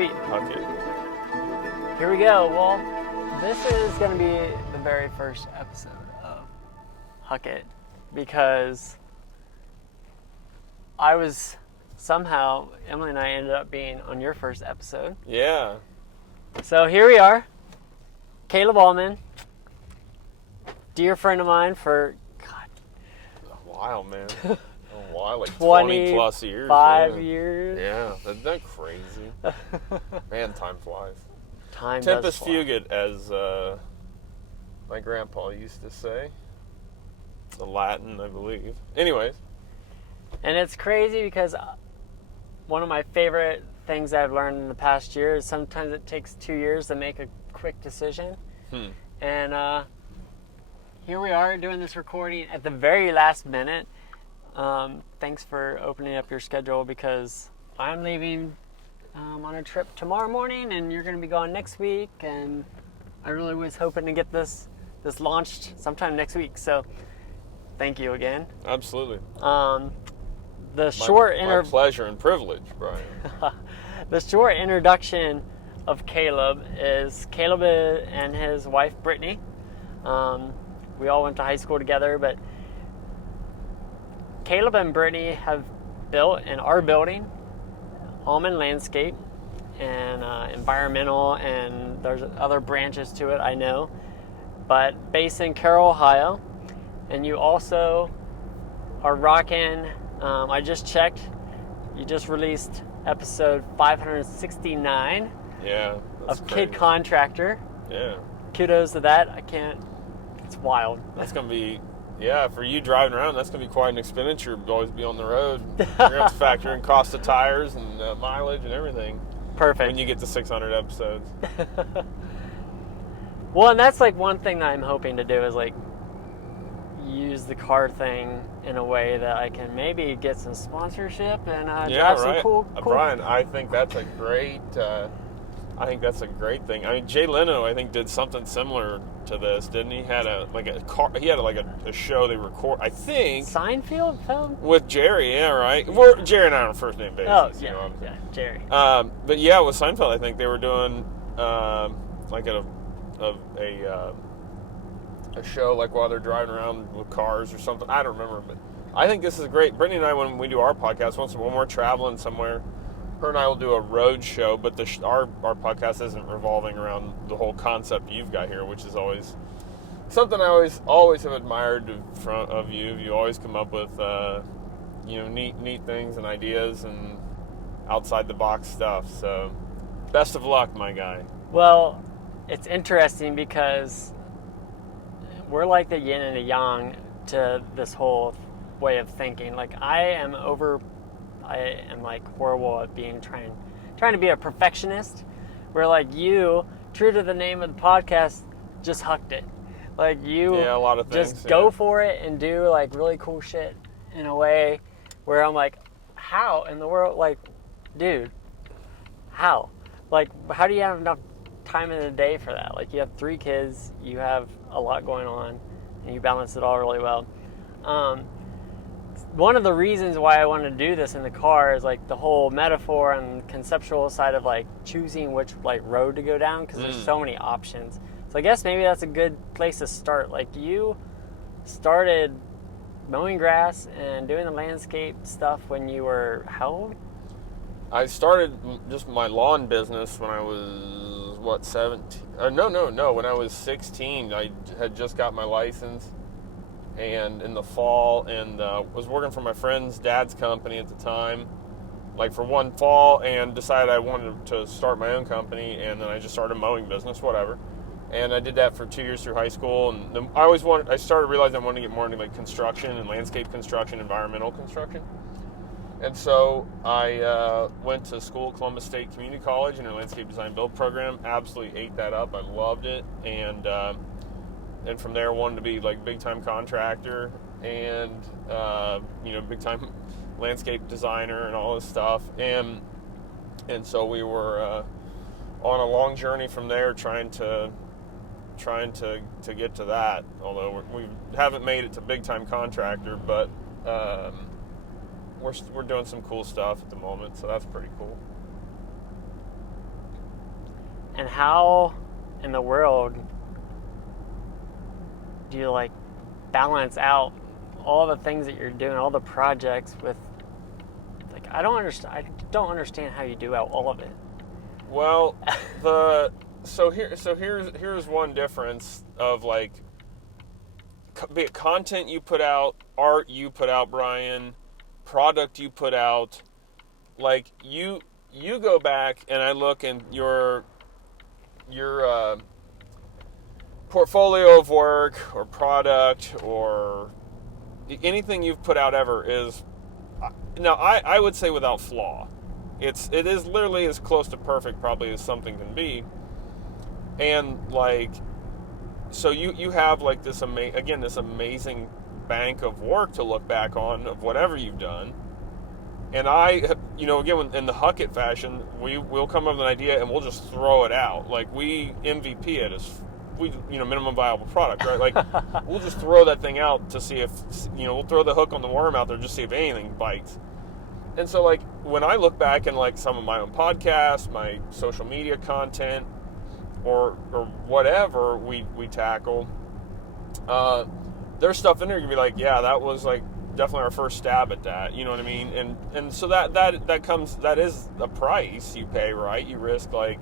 Sweet. Huck It. Here we go. Well, this is going to be the very first episode of Huck It because Emily and I ended up being on your first episode. Yeah. So here we are. Caleb Auman, dear friend of mine for, A while, man. A while, like 20 plus years. 5 years. Yeah, isn't that crazy? Man, time flies. Time Tempus does fly. fugit, as my grandpa used to say. The Latin, I believe. Anyways. And it's crazy because one of my favorite things I've learned in the past year is sometimes it takes 2 years to make a quick decision. And here we are doing this recording at the very last minute. Thanks for opening up your schedule because I'm leaving on a trip tomorrow morning and you're going to be gone next week. And I really was hoping to get this launched sometime next week. So thank you again. Absolutely. My pleasure and privilege, Brian. The short introduction of Caleb is Caleb and his wife Brittany. We all went to high school together, but Caleb and Brittany have built and are building Auman Landscape and environmental, and there's other branches to it, I know, but based in Carroll, Ohio. And you also are rocking, I just checked, you just released episode 569 of Kid Contractor. Yeah. Kudos to that. It's wild. That's going to be, for you driving around, that's going to be quite an expenditure to always be on the road. You're going to have to factor in cost of tires and mileage and everything. Perfect. When you get to 600 episodes. Well, and that's like one thing that I'm hoping to do is like use the car thing in a way that I can maybe get some sponsorship and drive some cool. Brian, I think that's a great. I think that's a great thing. I mean, Jay Leno, I think, did something similar to this, didn't he? Had a car. He had a show they record. I think Seinfeld film with Jerry. Yeah, right. Well, Jerry and I are on a first name basis. Oh, yeah, Jerry. But yeah, with Seinfeld, I think they were doing a show like while they're driving around with cars or something. I don't remember, but I think this is great. Brittany and I, when we do our podcast, when we're traveling somewhere, her and I will do a road show, but our podcast isn't revolving around the whole concept you've got here, which is always something I always have admired of you. You always come up with neat things and ideas and outside the box stuff. So best of luck, my guy. Well, it's interesting because we're like the yin and the yang to this whole way of thinking. Like I am like horrible at trying to be a perfectionist. Where like you, true to the name of the podcast, just hucked it. Like you a lot of things, just go for it and do like really cool shit in a way where I'm like, how in the world, like, dude, how? Like, how do you have enough time in the day for that? Like, you have 3 kids, you have a lot going on, and you balance it all really well. One of the reasons why I wanted to do this in the car is like the whole metaphor and conceptual side of like choosing which like road to go down because there's so many options. So I guess maybe that's a good place to start. Like you started mowing grass and doing the landscape stuff when you were how old? I started just my lawn business when I was 17? No. When I was 16, I had just got my license. And in the fall, and was working for my friend's dad's company at the time, like for one fall, and decided I wanted to start my own company, and then I just started a mowing business, whatever. And I did that for 2 years through high school, and then I started realizing I wanted to get more into like construction and landscape construction, environmental construction. And so I went to school at Columbus State Community College in a landscape design build program. Absolutely ate that up. I loved it, and from there wanted to be like big time contractor and big time landscape designer and all this stuff. And so we were on a long journey from there, trying to get to that. Although we haven't made it to big time contractor, but we're doing some cool stuff at the moment, so that's pretty cool. And how in the world do you like balance out all the things that you're doing, all the projects with, like, I don't understand how you do all of it. Well, here's one difference of like, be it content you put out, art you put out, Brian, product you put out, like you go back and I look in your portfolio of work or product or anything you've put out ever is, now I would say without flaw. It is literally as close to perfect probably as something can be. And like, so you have like this amazing bank of work to look back on of whatever you've done. And again, in the Huck It fashion, we'll come up with an idea and we'll just throw it out. Like we MVP it as minimum viable product, right? Like we'll just throw that thing out to see if, we'll throw the hook on the worm out there just see if anything bites. And so like when I look back in like some of my own podcasts, my social media content, or whatever we tackle, there's stuff in there you can be like, yeah, that was like definitely our first stab at that, you know what I mean? And so that is a price you pay, right? You risk like,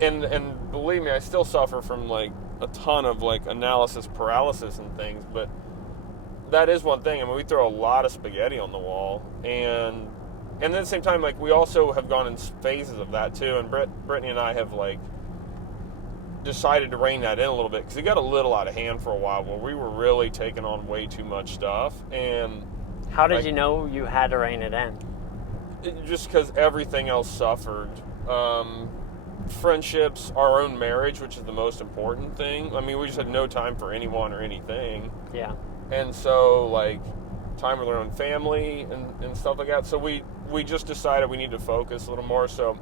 and believe me, I still suffer from like a ton of like analysis paralysis and things, but that is one thing. I mean, we throw a lot of spaghetti on the wall, and at the same time, like we also have gone in phases of that too. And Brittany and I have like decided to rein that in a little bit because it got a little out of hand for a while where we were really taking on way too much stuff. And how did you know you had to rein it in? Just because everything else suffered. Friendships, our own marriage, which is the most important thing. I mean, we just had no time for anyone or anything. Yeah. And so, like, time with our own family and stuff like that. So we just decided we need to focus a little more. So,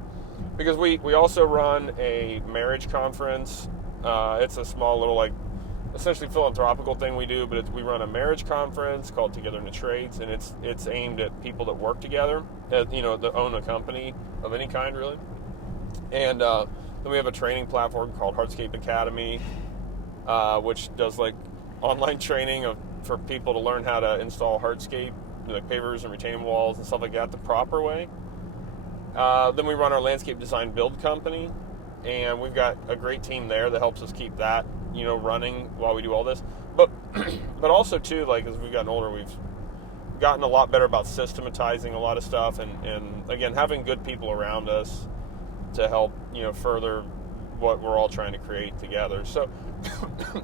because we also run a marriage conference. It's a small little, like, essentially philanthropical thing we do, but we run a marriage conference called Together in the Trades, and it's aimed at people that work together, that own a company of any kind, really. And then we have a training platform called Hardscape Academy, which does like online training for people to learn how to install hardscape, like pavers and retaining walls and stuff like that the proper way. Then we run our landscape design build company, and we've got a great team there that helps us keep that running while we do all this. But also too, like as we've gotten older, we've gotten a lot better about systematizing a lot of stuff, and again, having good people around us to help further what we're all trying to create together. So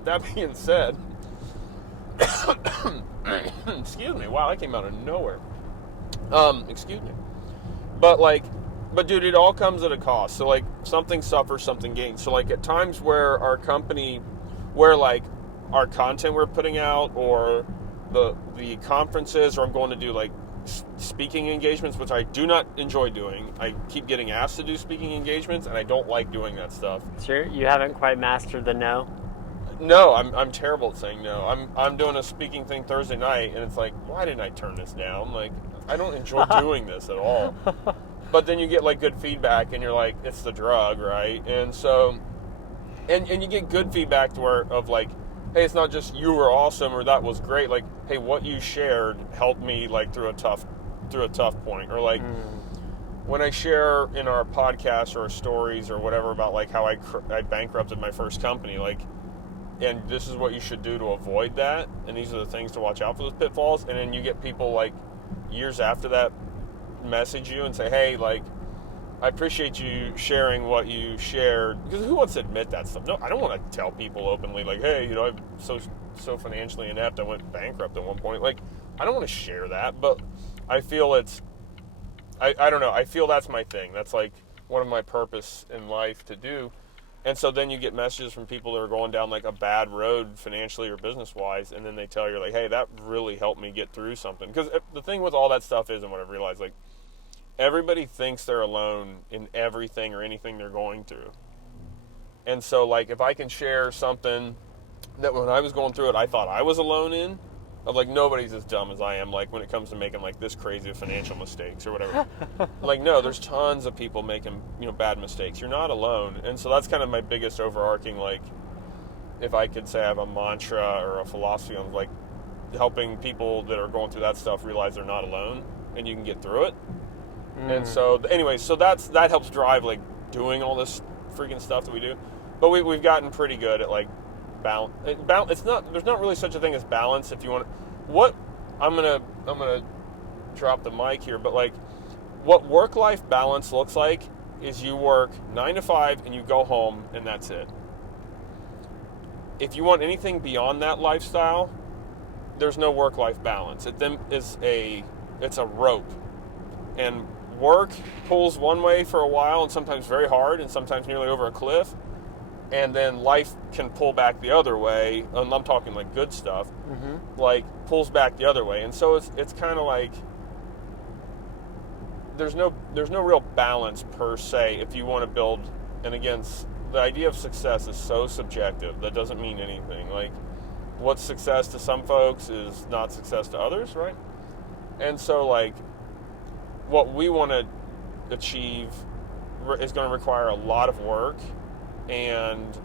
that being said, excuse me, wow, that came out of nowhere. Excuse me. But dude, it all comes at a cost. So like something suffers, something gains. So like at times where our company, where like our content we're putting out, or the conferences, or I'm going to do like speaking engagements, which I do not enjoy doing. I keep getting asked to do speaking engagements, and I don't like doing that stuff. Sure, you haven't quite mastered the no? No, I'm terrible at saying no. I'm doing a speaking thing Thursday night, and it's like, why didn't I turn this down? Like, I don't enjoy doing this at all. But then you get like good feedback, and you're like, it's the drug, right? And so, and you get good feedback of like, hey, it's not just you were awesome or that was great. Like, hey, what you shared helped me like through a tough point. Or like when I share in our podcast or our stories or whatever about like how I bankrupted my first company, like, and this is what you should do to avoid that, and these are the things to watch out for, those pitfalls. And then you get people like years after that message you and say, hey, like, I appreciate you sharing what you shared, because who wants to admit that stuff? No, I don't want to tell people openly, like, hey, I'm so financially inept, I went bankrupt at one point. Like, I don't want to share that, but I feel I don't know, I feel that's my thing. That's like one of my purpose in life to do. And so then you get messages from people that are going down like a bad road financially or business-wise, and then they tell you like, hey, that really helped me get through something. Because the thing with all that stuff is, and what I've realized, like, everybody thinks they're alone in everything or anything they're going through. And so, like, if I can share something that when I was going through it, I thought I was alone in, Of like, nobody's as dumb as I am, like, when it comes to making like this crazy financial mistakes or whatever. Like, no, there's tons of people making, bad mistakes. You're not alone. And so that's kind of my biggest overarching, like, if I could say I have a mantra or a philosophy on, like, helping people that are going through that stuff realize they're not alone and you can get through it. And so anyway, so that helps drive, like, doing all this freaking stuff that we do. But we've gotten pretty good at, like, balance. There's not really such a thing as balance. If you want, I'm gonna drop the mic here, but like, what work-life balance looks like is you work 9 to 5 and you go home and that's it. If you want anything beyond that lifestyle, there's no work-life balance. It's a rope, and work pulls one way for a while, and sometimes very hard, and sometimes nearly over a cliff. And then life can pull back the other way, and I'm talking like good stuff, like pulls back the other way. And so it's kind of like there's no real balance per se if you want to build. And again, the idea of success is so subjective. That doesn't mean anything. Like, what's success to some folks is not success to others, right? And so, like, what we want to achieve is going to require a lot of work, and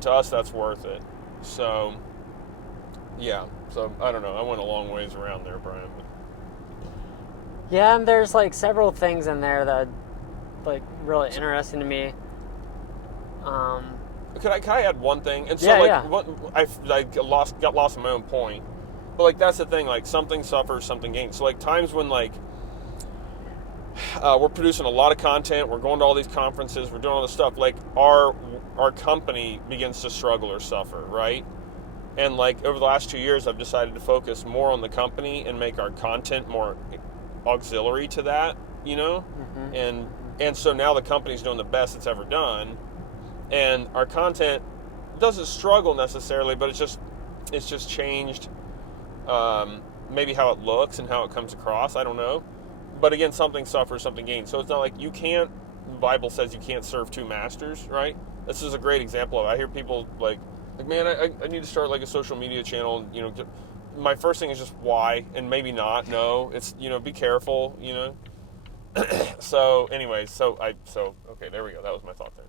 to us that's worth it. So yeah, so I don't know, I went a long ways around there, Brian. Yeah, and there's like several things in there that like really interesting to me. Can I add one thing? And so I got lost in my own point, but like that's the thing, like something suffers, something gains. So like times when like we're producing a lot of content, we're going to all these conferences, we're doing all this stuff, like our company begins to struggle or suffer, right? And like over the last 2 years, I've decided to focus more on the company and make our content more auxiliary to that, and so now the company's doing the best it's ever done, and our content doesn't struggle necessarily, but it's just changed maybe how it looks and how it comes across, I don't know. But again, something suffers, something gains. So it's not like the Bible says you can't serve two masters, right? This is a great example of it. I hear people like, man, I need to start like a social media channel. And, my first thing is just why, and maybe not. No, it's, be careful, So anyways, okay, there we go. That was my thought there.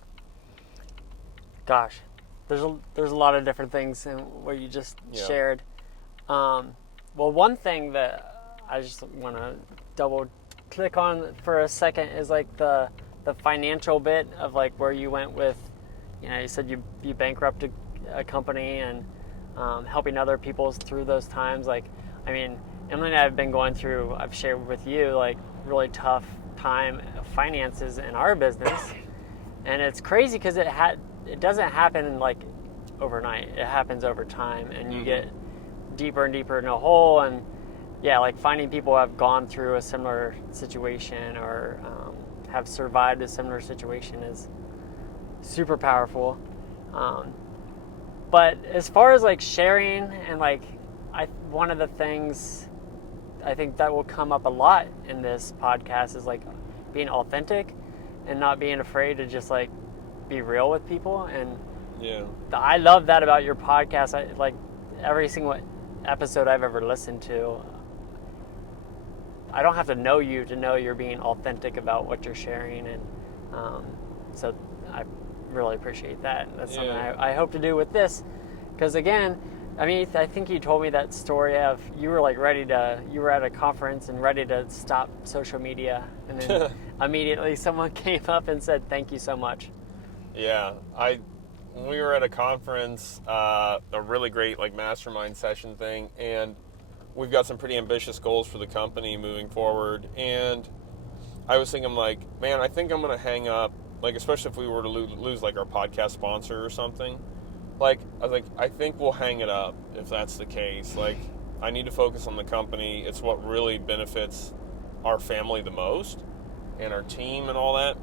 Gosh, there's a lot of different things in what you just shared. Well, one thing that I just want to double click on for a second is like the financial bit of like where you went with, you said you bankrupted a company and helping other people through those times. Like, I mean, Emily and I have been going through, I've shared with you, like really tough time finances in our business, and it's crazy because it doesn't happen like overnight. It happens over time, and you get deeper and deeper in a hole. And yeah, like finding people who have gone through a similar situation or have survived a similar situation is super powerful. But as far as like sharing and like, one of the things I think that will come up a lot in this podcast is like being authentic and not being afraid to just like be real with people. And I love that about your podcast. I like every single episode I've ever listened to. I don't have to know you to know you're being authentic about what you're sharing, and so I really appreciate that. That's something I hope to do with this, because again, I mean, I think you told me that story of you were like you were at a conference and ready to stop social media, and then immediately someone came up and said, "Thank you so much." Yeah, we were at a conference, a really great like mastermind session thing, and we've got some pretty ambitious goals for the company moving forward. And I was thinking like, man, I think I'm going to hang up, like, especially if we were to lose like our podcast sponsor or something. Like, I was like, I think we'll hang it up if that's the case. Like, I need to focus on the company. It's what really benefits our family the most and our team and all that.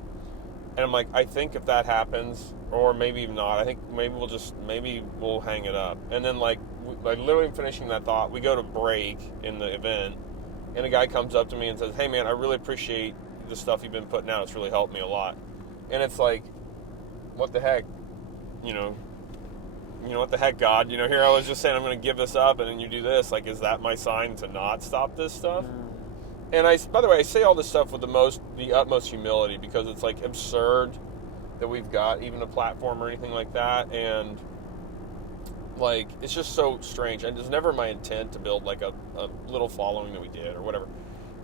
And I'm like, I think if that happens, or maybe even not, I think maybe we'll hang it up. And then like literally finishing that thought, we go to break in the event, and a guy comes up to me and says, "Hey man, I really appreciate the stuff you've been putting out. It's really helped me a lot." And it's like, what the heck, you know, what the heck, God? You know, here I was just saying I'm going to give this up, and then you do this. Like, is that my sign to not stop this stuff? And by the way, I say all this stuff with the utmost humility, because it's like absurd that we've got even a platform or anything like that, and like it's just so strange. And it's never my intent to build like a little following that we did or whatever.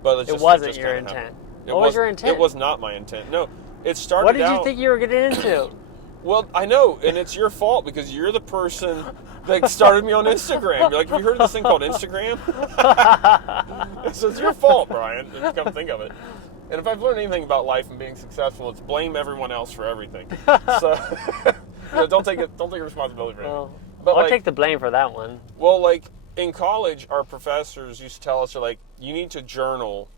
But it wasn't your intent. What was your intent? It was not my intent. No, it started. What did you think you were getting into? Well, I know, and it's your fault because you're the person that started me on Instagram. You're like, have you heard of this thing called Instagram? So it's your fault, Brian, if you come to think of it. And if I've learned anything about life and being successful, it's blame everyone else for everything. So don't take responsibility for anything. But I'll take the blame for that one. Well, like in college, our professors used to tell us, like, you need to journal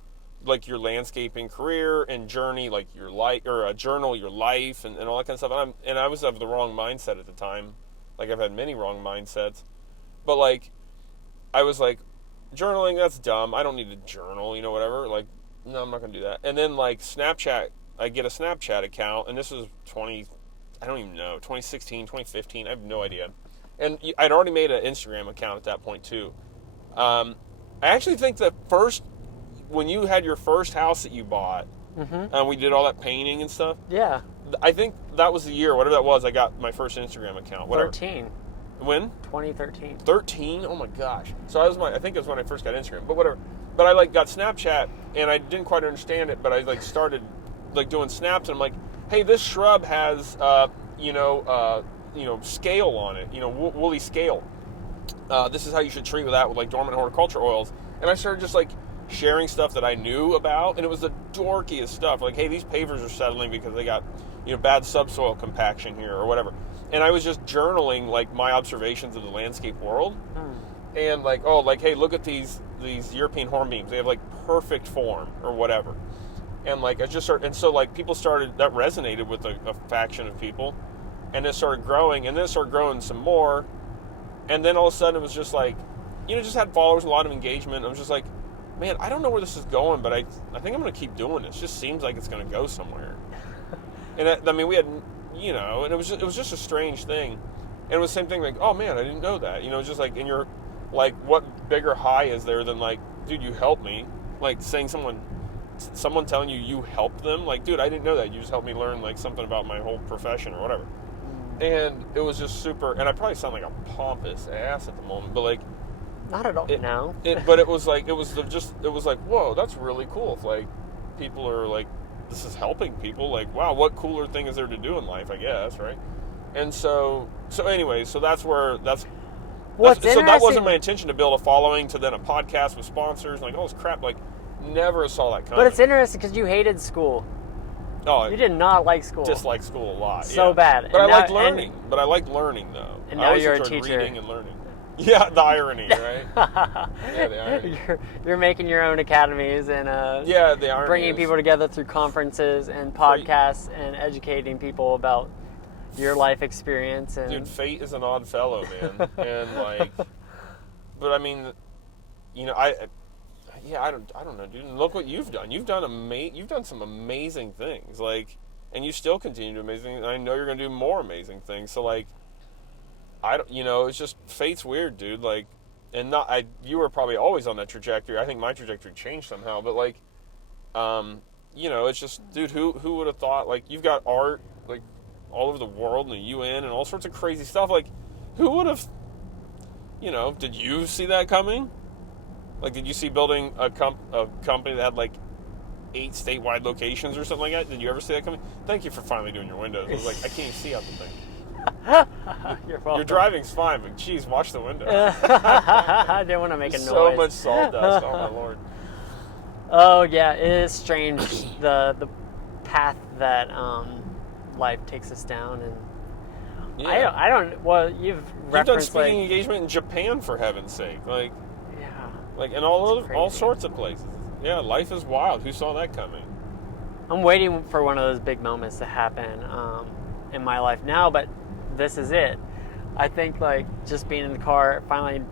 like your landscaping career and journey like your life, or journal your life and all that kind of stuff. And I was of the wrong mindset at the time. Like, I've had many wrong mindsets, but like I was like, journaling, that's dumb. I don't need to journal, you know, whatever. Like, no, I'm not gonna do that. And then like Snapchat, I get a Snapchat account, and this was 2016, 2015. I have no idea. And I'd already made an Instagram account at that point too. I actually think that when you had your first house that you bought, and we did all that painting and stuff. Yeah. I think that was the year, whatever that was, I got my first Instagram account. Whatever. 13. When? 2013. 13? Oh my gosh. So I think it was when I first got Instagram, but whatever. But I like got Snapchat, and I didn't quite understand it, but I like started like doing snaps, and I'm like, hey, this shrub has scale on it, woolly scale. This is how you should treat with that with like dormant horticulture oils. And I started just like sharing stuff that I knew about, and it was the dorkiest stuff. Like, hey, these pavers are settling because they got, bad subsoil compaction here or whatever. And I was just journaling like my observations of the landscape world. And like, oh, like, hey, look at these European hornbeams. They have like perfect form or whatever. And like I just started, and so like people started, that resonated with a faction of people, and it started growing, and then it started growing some more. And then all of a sudden it was just like, just had followers, a lot of engagement. I was just like, man, I don't know where this is going, but I think I'm going to keep doing this. It just seems like it's going to go somewhere. And I mean, we had, and it was just a strange thing. And it was the same thing, like, oh man, I didn't know that. It's just like, and you're like, what bigger high is there than like, dude, you helped me? Like saying someone telling you helped them. Like, dude, I didn't know that. You just helped me learn like something about my whole profession or whatever. And it was just super, and I probably sound like a pompous ass at the moment, but like, not at all. No. But it was like, it was like, whoa, that's really cool. If like people are like, this is helping people. Like, wow, what cooler thing is there to do in life? I guess, right? And so anyway, so that wasn't my intention to build a following to then a podcast with sponsors. Like, oh, this crap. Like, never saw that coming. But it's interesting because you hated school. Oh, you did not like school. Dislike school a lot. So bad. But I liked learning. But I liked learning though. And now you're a teacher. Reading and learning. Yeah, the irony, right? Yeah, the irony. You're making your own academies and the irony bringing people together through conferences and podcasts and educating people about your life experience. And dude, fate is an odd fellow, man. And like, but I mean, I don't know, dude. And look what you've done. You've done some amazing things, like, and you still continue to do amazing things. And I know you're going to do more amazing things. So like, it's just fate's weird, dude. Like, and you were probably always on that trajectory. I think my trajectory changed somehow, but like, it's just, dude, who would have thought, like, you've got art, like, all over the world and the UN and all sorts of crazy stuff. Like, who would have, did you see that coming? Like, did you see building a company that had like 8 statewide locations or something like that? Did you ever see that coming? Thank you for finally doing your windows. I was like, I can't even see out the thing. Your driving's fine, but geez, watch the window. I didn't want to make a noise. So much sawdust, oh my lord. Oh yeah, it is strange the path that life takes us down, and yeah. I don't. Well, you've done speaking engagement in Japan, for heaven's sake, like, yeah, like in all sorts of places. Yeah, life is wild. Who saw that coming? I'm waiting for one of those big moments to happen in my life now, but this is it. I think like just being in the car, finally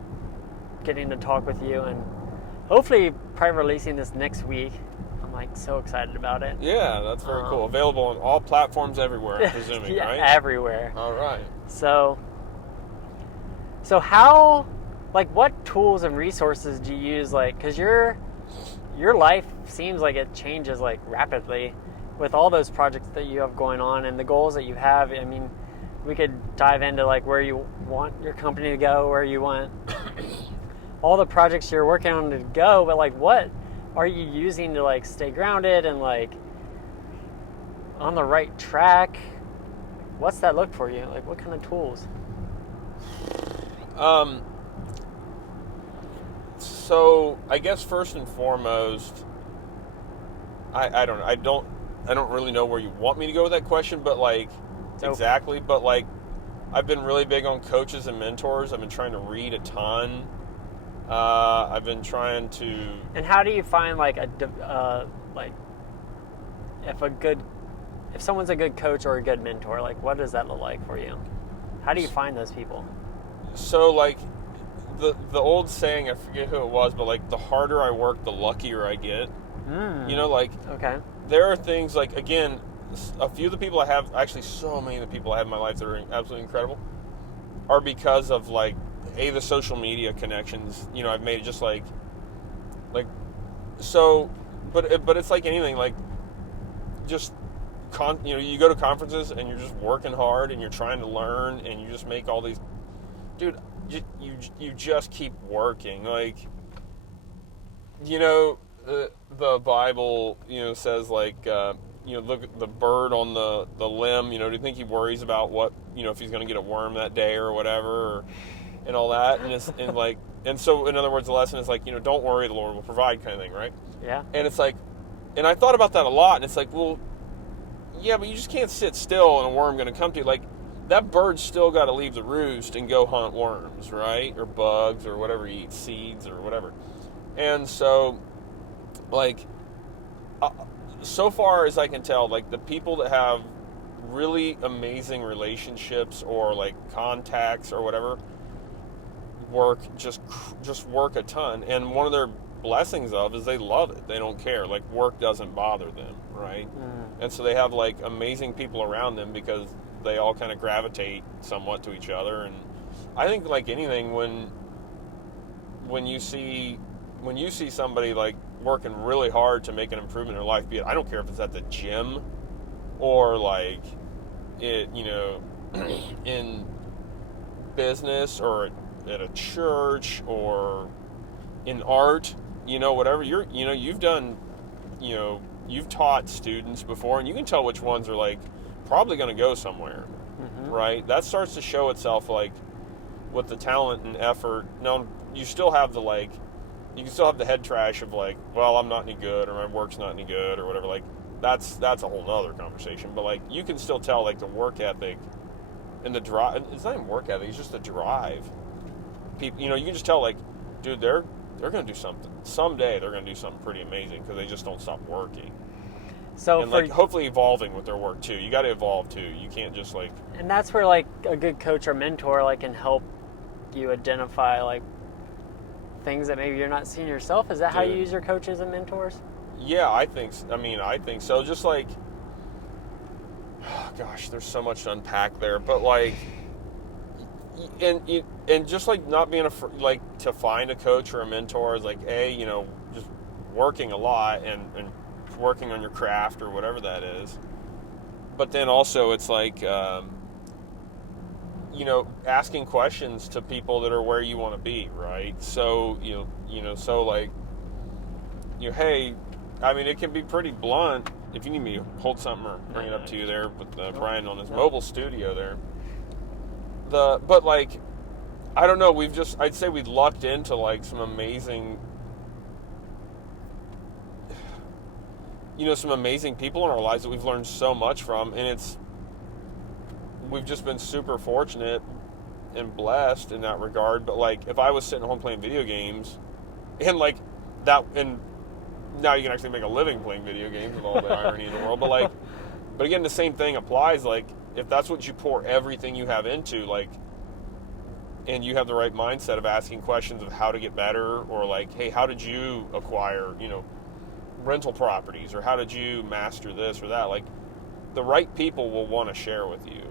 getting to talk with you, and hopefully probably releasing this next week. I'm like so excited about it. Yeah, that's very cool. Available on all platforms everywhere, I'm presuming, yeah, right? Everywhere. All right. So So how, like, what tools and resources do you use? Like, because your life seems like it changes like rapidly with all those projects that you have going on and the goals that you have. I mean, we could dive into like where you want your company to go, where you want all the projects you're working on to go, but like what are you using to like stay grounded and like on the right track? What's that look for you? Like what kind of tools? So I guess first and foremost, I don't really know where you want me to go with that question, but like exactly, but like I've been really big on coaches and mentors. I've been trying to read a ton. I've been trying to. And how do you find like if someone's a good coach or a good mentor, like what does that look like for you? How do you find those people? So like the old saying, I forget who it was, but like the harder I work, the luckier I get. You know, like there are things like, again, a few of the people I have, actually so many of the people I have in my life that are absolutely incredible, are because of like the social media connections. You know, I've made it just like so, but it's like anything, like just you know, you go to conferences and you're just working hard and you're trying to learn and you just make all these, dude, you just keep working. Like, you know, the Bible, you know, says like, you know, look at the bird on the limb, you know, do you think he worries about what, you know, if he's going to get a worm that day or whatever, and all that, and so in other words, the lesson is like, you know, don't worry, the Lord will provide, kind of thing, right? Yeah. And it's like, and I thought about that a lot, and it's like, well, yeah, but you just can't sit still and a worm going to come to you. Like, that bird's still got to leave the roost and go hunt worms, right? Or bugs or whatever he eats, seeds or whatever. And so, like, so far as I can tell, like, the people that have really amazing relationships or, like, contacts or whatever just work a ton. And one of their blessings is they love it. They don't care. Like, work doesn't bother them, right? And so they have, like, amazing people around them because they all kind of gravitate somewhat to each other. And I think, like anything, when you see somebody like working really hard to make an improvement in their life, be it, I don't care if it's at the gym or like it, you know, in business or at a church or in art, you know, whatever you've done, you know, you've taught students before, and you can tell which ones are like probably going to go somewhere, right? That starts to show itself, like, with the talent and effort. Now, you still have you can still have the head trash of like, well, I'm not any good, or my work's not any good, or whatever. Like, that's a whole nother conversation. But like, you can still tell, like, the work ethic and the drive. It's not even work ethic; it's just the drive. People, you know, you can just tell, like, dude, they're going to do something someday. They're going to do something pretty amazing because they just don't stop working. So, and like, hopefully evolving with their work too. You got to evolve too. You can't just like. And that's where like a good coach or mentor like can help you identify like things that maybe you're not seeing yourself. Is that how you use your coaches and mentors? Yeah, I think so. Just like, oh gosh, there's so much to unpack there. But like, and just like not being like to find a coach or a mentor is like, you know, just working a lot and working on your craft or whatever that is. But then also it's like, you know, asking questions to people that are where you want to be, right? So, you know, so like, you know, hey, I mean, it can be pretty blunt. If you need me to hold something or bring it up to you there with Brian on his mobile studio there. But like, I don't know, I'd say we've lucked into like some amazing, you know, some amazing people in our lives that we've learned so much from, and we've just been super fortunate and blessed in that regard. But like, if I was sitting home playing video games, and like that, and now you can actually make a living playing video games with all the irony in the world, but again, the same thing applies. Like, if that's what you pour everything you have into, like, and you have the right mindset of asking questions of how to get better, or like, hey, how did you acquire, you know, rental properties, or how did you master this or that? Like, the right people will want to share with you.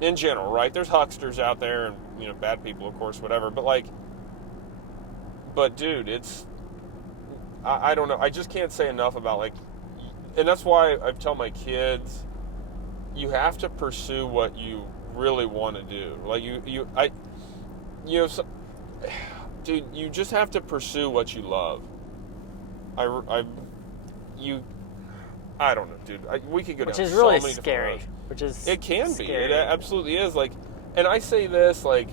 in general, right? There's hucksters out there and, you know, bad people, of course, whatever. But, like, but, dude, it's, I don't know. I just can't say enough about, like, and that's why I tell my kids, you have to pursue what you really want to do. Like, you know, dude, you just have to pursue what you love. I don't know, dude. We could go which down is so really many scary. different roads. Which is it can scary. be. It absolutely is. Like, and I say this, like,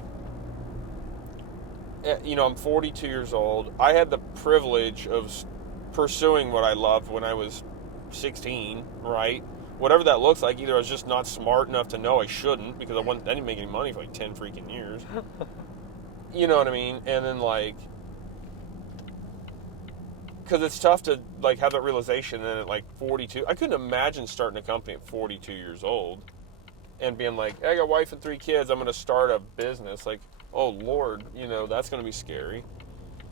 you know, I'm 42 years old. I had the privilege of pursuing what I loved when I was 16, right? Whatever that looks like. Either I was just not smart enough to know I shouldn't because I didn't make any money for like 10 freaking years. You know what I mean? And then, like, because it's tough to, like, have that realization. And then at, like, 42, I couldn't imagine starting a company at 42 years old and being like, hey, I got a wife and 3 kids. I'm going to start a business. Like, oh, Lord, you know, that's going to be scary.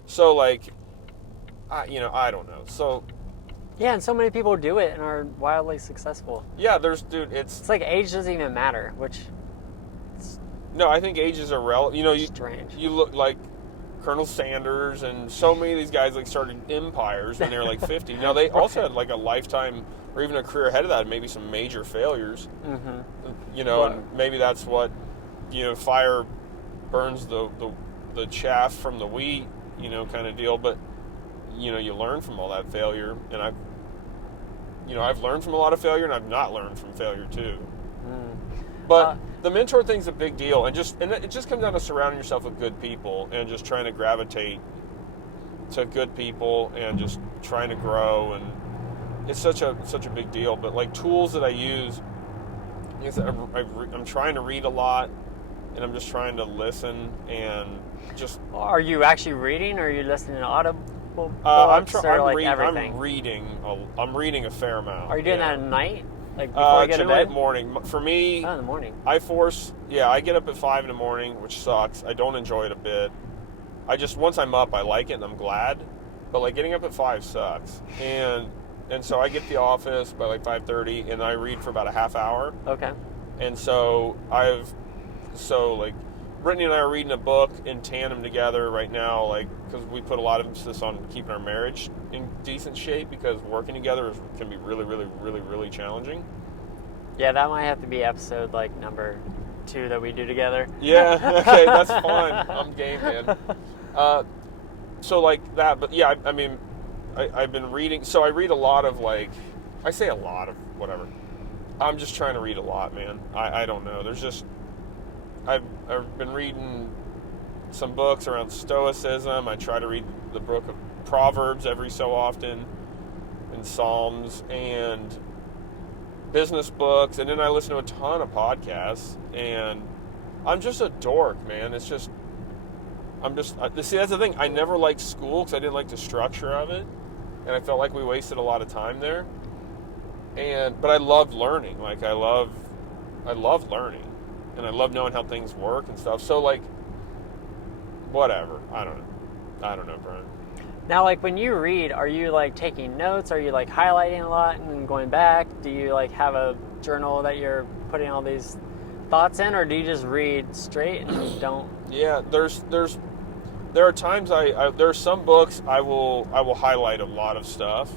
So, like, I don't know. So, yeah, and so many people do it and are wildly successful. yeah, dude, it's like age doesn't even matter, which no, I think age is irrelevant. You know, strange. You look like Colonel Sanders and so many of these guys, like, started empires when they were like 50. Now, they also had like a lifetime or even a career ahead of that, maybe some major failures. Mm-hmm. You know, and maybe that's what, you know, fire burns the chaff from the wheat, you know, kind of deal. But, you know, you learn from all that failure, and I've learned from a lot of failure, and I've not learned from failure too. But the mentor thing's a big deal, and it just comes down to surrounding yourself with good people and just trying to gravitate to good people and just trying to grow. And it's such a big deal. But, like, tools that I use, I'm trying to read a lot, and I'm just trying to listen and just. Are you actually reading, or are you listening to audible books, I'm reading a fair amount. Are you doing that at night? Like before you get to bed? Generally at morning. For me, in the morning. I get up at 5 in the morning, which sucks. I don't enjoy it a bit. Once I'm up, I like it and I'm glad. But, like, getting up at 5 sucks. And so I get to the office by like 5:30 and I read for about a half hour. Okay. And so like, Brittany and I are reading a book in tandem together right now, like, because we put a lot of emphasis on keeping our marriage in decent shape, because working together can be really, really, really, really challenging. Yeah, that might have to be episode, like, number 2 that we do together. Yeah, okay, that's fine. I'm game, man. So, like, that, but yeah, I mean, I've been reading, so I read a lot of, like, I say a lot of whatever. I'm just trying to read a lot, man. I don't know. There's just, I've been reading some books around Stoicism. I try to read the book of Proverbs every so often, and Psalms, and business books, and then I listen to a ton of podcasts, and I'm just a dork, man. See, that's the thing. I never liked school because I didn't like the structure of it, and I felt like we wasted a lot of time there. But I loved learning. Like, I love learning, and I love knowing how things work and stuff. So, like, whatever. I don't know, Brian. Now, like, when you read, are you, like, taking notes? Are you, like, highlighting a lot and going back? Do you, like, have a journal that you're putting all these thoughts in, or do you just read straight and don't? Yeah, there are times there are some books I will highlight a lot of stuff,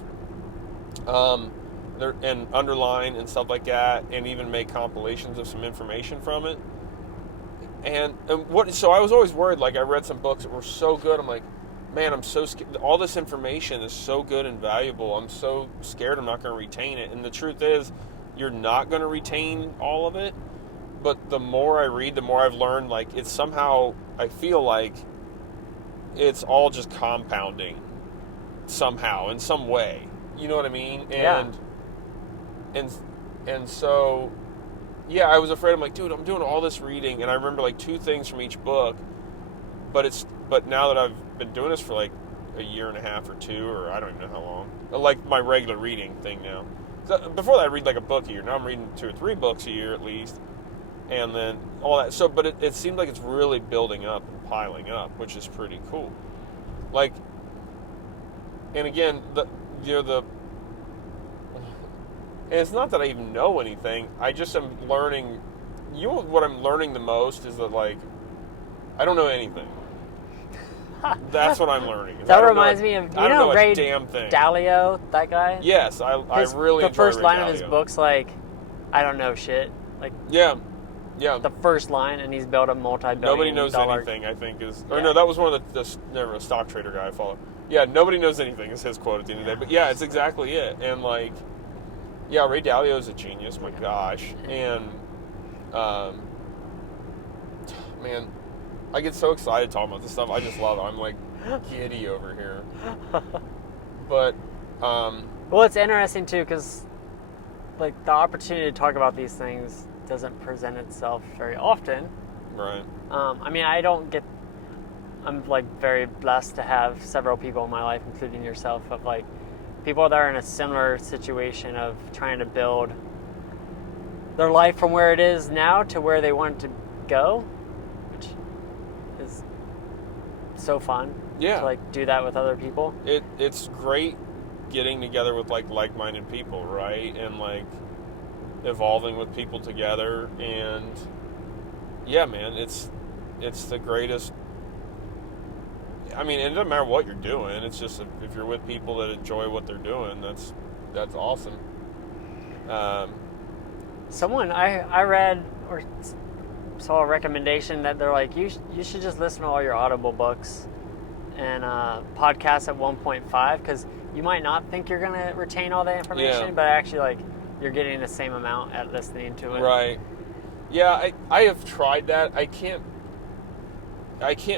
and underline and stuff like that, and even make compilations of some information from it. So I was always worried. Like, I read some books that were so good. I'm like, man, I'm so scared. All this information is so good and valuable. I'm so scared I'm not going to retain it. And the truth is, you're not going to retain all of it. But the more I read, the more I've learned. Like, it's somehow, I feel like it's all just compounding somehow, in some way. You know what I mean? And so, yeah, I was afraid. I'm like, dude, I'm doing all this reading, and I remember, like, 2 things from each book. But now that I've been doing this for, like, a year and a half or 2, or I don't even know how long, like my regular reading thing now. So before that, I read like a book a year. Now I'm reading 2 or 3 books a year at least, and then all that. So, but it seems like it's really building up and piling up, which is pretty cool. Like, and again, and it's not that I even know anything. I just am learning what I'm learning the most is that, like, I don't know anything. That's what I'm learning. That reminds me of, I don't know Ray a damn thing. Dalio, that guy? Yes, I really enjoy the first Ray line Dalio. of his book's like, I don't know shit. Like, yeah. The first line, and he's built a multi-billion Nobody knows dollar... anything, I think, is... Or no, that was one of the stock trader guy I follow. Yeah, nobody knows anything is his quote at the end of the day. But yeah, it's exactly it. And, like, yeah, Ray Dalio is a genius, my gosh. And, man, I get so excited talking about this stuff. I just love it. I'm, like, giddy over here. But, well, it's interesting, too, because, like, the opportunity to talk about these things doesn't present itself very often. Right. I mean, I'm, like, very blessed to have several people in my life, including yourself, of, like, people that are in a similar situation of trying to build their life from where it is now to where they want it to go, which is so fun. Yeah. To, like, do that with other people. It's great getting together with, like, like-minded people, right? And, like, evolving with people together. And, yeah, man, it's the greatest. I mean, it doesn't matter what you're doing. It's just if you're with people that enjoy what they're doing, that's awesome. Someone I read or saw a recommendation that they're like, you should just listen to all your Audible books and podcasts at 1.5, because you might not think you're going to retain all the information, but actually, like, you're getting the same amount at listening to it. Right. Yeah, I have tried that. I can't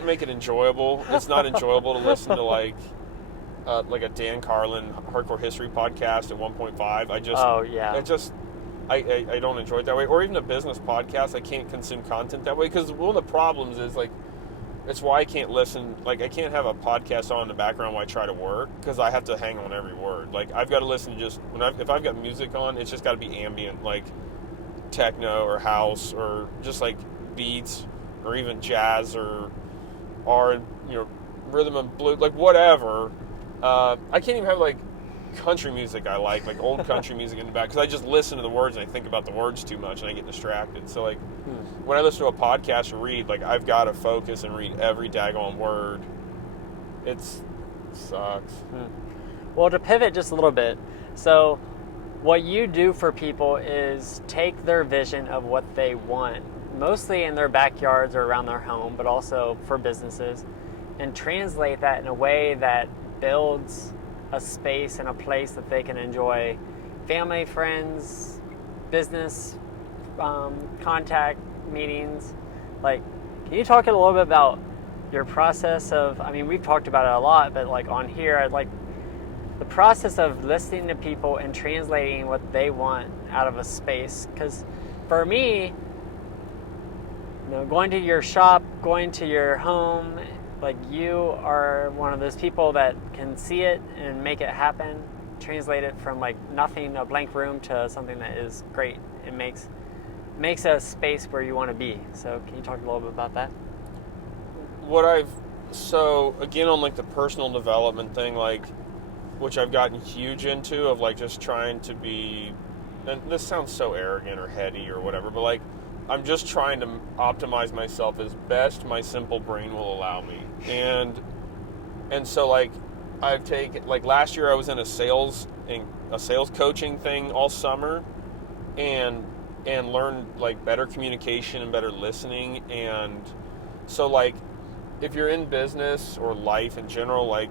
make it enjoyable. It's not enjoyable to listen to, like a Dan Carlin Hardcore History podcast at 1.5. I don't enjoy it that way. Or even a business podcast, I can't consume content that way, because one of the problems is, like, it's why I can't listen. Like, I can't have a podcast on in the background while I try to work, because I have to hang on every word. Like, I've got to listen to just if I've got music on, it's just got to be ambient, like techno or house or just like beats or even jazz or rhythm and blues, like whatever. I can't even have, like, country music I like old country music in the back, because I just listen to the words and I think about the words too much and I get distracted. So, like, when I listen to a podcast or read, like, I've got to focus and read every daggone word. It sucks. Well, to pivot just a little bit, so what you do for people is take their vision of what they want, mostly in their backyards or around their home, but also for businesses, and translate that in a way that builds a space and a place that they can enjoy family, friends, business, contact meetings. Like, can you talk a little bit about your process of, I mean, we've talked about it a lot, but, like, on here, I'd like the process of listening to people and translating what they want out of a space. Because for me, going to your shop, going to your home, like, you are one of those people that can see it and make it happen, translate it from, like, nothing, a blank room, to something that is great. It makes a space where you want to be. So can you talk a little bit about that? So again, on, like, the personal development thing, like, which I've gotten huge into, of, like, just trying to be, and this sounds so arrogant or heady or whatever, but, like, I'm just trying to optimize myself as best my simple brain will allow me. And so, like, I've taken, like, last year I was in a sales coaching thing all summer, and learned, like, better communication and better listening. And so, like, if you're in business or life in general, like,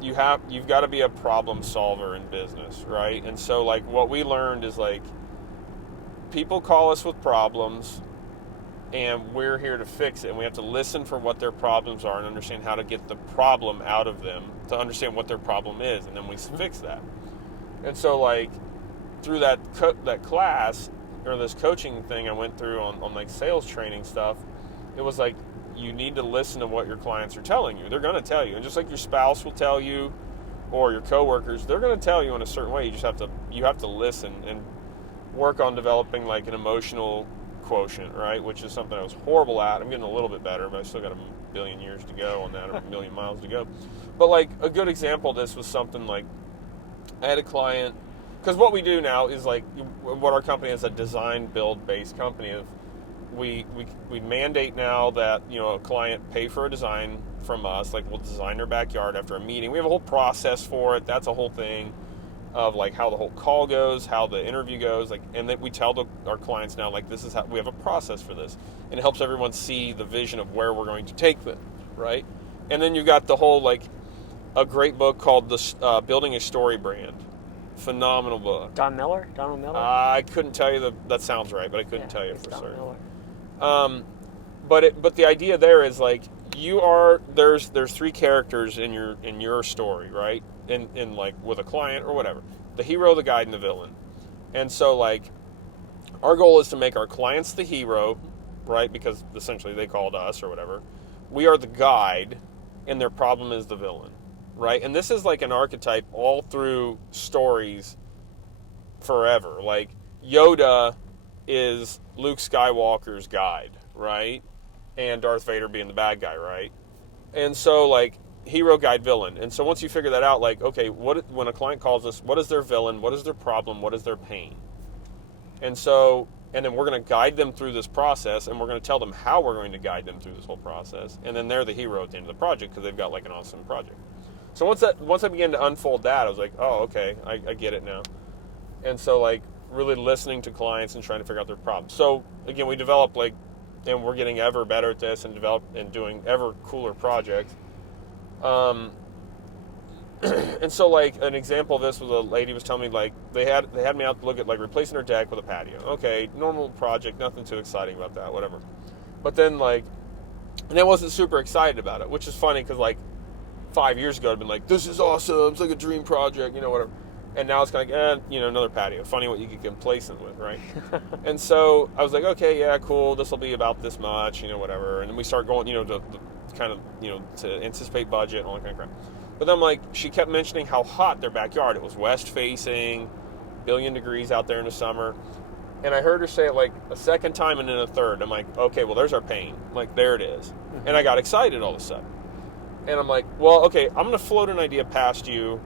you've got to be a problem solver in business, right? And so, like, what we learned is, like, people call us with problems, and we're here to fix it. And we have to listen for what their problems are and understand how to get the problem out of them, to understand what their problem is, and then we fix that. And so, like, through that class, or this coaching thing I went through on like sales training stuff, it was like, you need to listen to what your clients are telling you. They're going to tell you, and just like your spouse will tell you, or your coworkers, they're going to tell you in a certain way. You have to listen and work on developing, like, an emotional quotient, right? Which is something I was horrible at. I'm getting a little bit better, but I still got a billion years to go on that, or a million miles to go. But, like, a good example of this was something like, I had a client, because what we do now is, like, what our company is, a design build based company of we mandate now that, you know, a client pay for a design from us. Like, we'll design their backyard after a meeting. We have a whole process for it. That's a whole thing of like how the whole call goes, how the interview goes, like, and then we tell our clients now, like, this is how we have a process for this, and it helps everyone see the vision of where we're going to take them, right? And then you got the whole, like, a great book called Building a Story Brand. Phenomenal book. Donald Miller. I couldn't tell you that sounds right, but I couldn't tell you for certain. Miller. But the idea there is, like, there's three characters in your story, right? In like with a client or whatever. The hero, the guide, and the villain. And so, like, our goal is to make our clients the hero, right? Because essentially they called us or whatever. We are the guide, and their problem is the villain, right? And this is like an archetype all through stories forever. Like, Yoda is Luke Skywalker's guide, right? And Darth Vader being the bad guy, right? And so, like, hero, guide, villain. And so once you figure that out, like, okay, when a client calls us, what is their villain? What is their problem? What is their pain? And so, and then we're going to guide them through this process, and we're going to tell them how we're going to guide them through this whole process. And then they're the hero at the end of the project because they've got, like, an awesome project. So once I began to unfold that, I was like, oh, okay, I get it now. And so, like, really listening to clients and trying to figure out their problems. So again, we develop, like, and we're getting ever better at this and doing ever cooler projects. And so, like, an example of this was a lady was telling me, like, they had me out to look at, like, replacing her deck with a patio. Okay, normal project, nothing too exciting about that, whatever. But then, like, and I wasn't super excited about it, which is funny because, like, 5 years ago I'd been like, this is awesome, it's like a dream project, you know, whatever. And now it's kind of like, you know, another patio. Funny what you get complacent with, right? And so I was like, okay, yeah, cool. This will be about this much, you know, whatever. And then we start going, you know, to kind of, you know, to anticipate budget and all that kind of crap. But then, like, she kept mentioning how hot their backyard. It was west facing, billion degrees out there in the summer. And I heard her say it like a second time and then a third. I'm like, okay, well, there's our pain. I'm like, there it is. Mm-hmm. And I got excited all of a sudden. And I'm like, well, okay, I'm going to float an idea past you.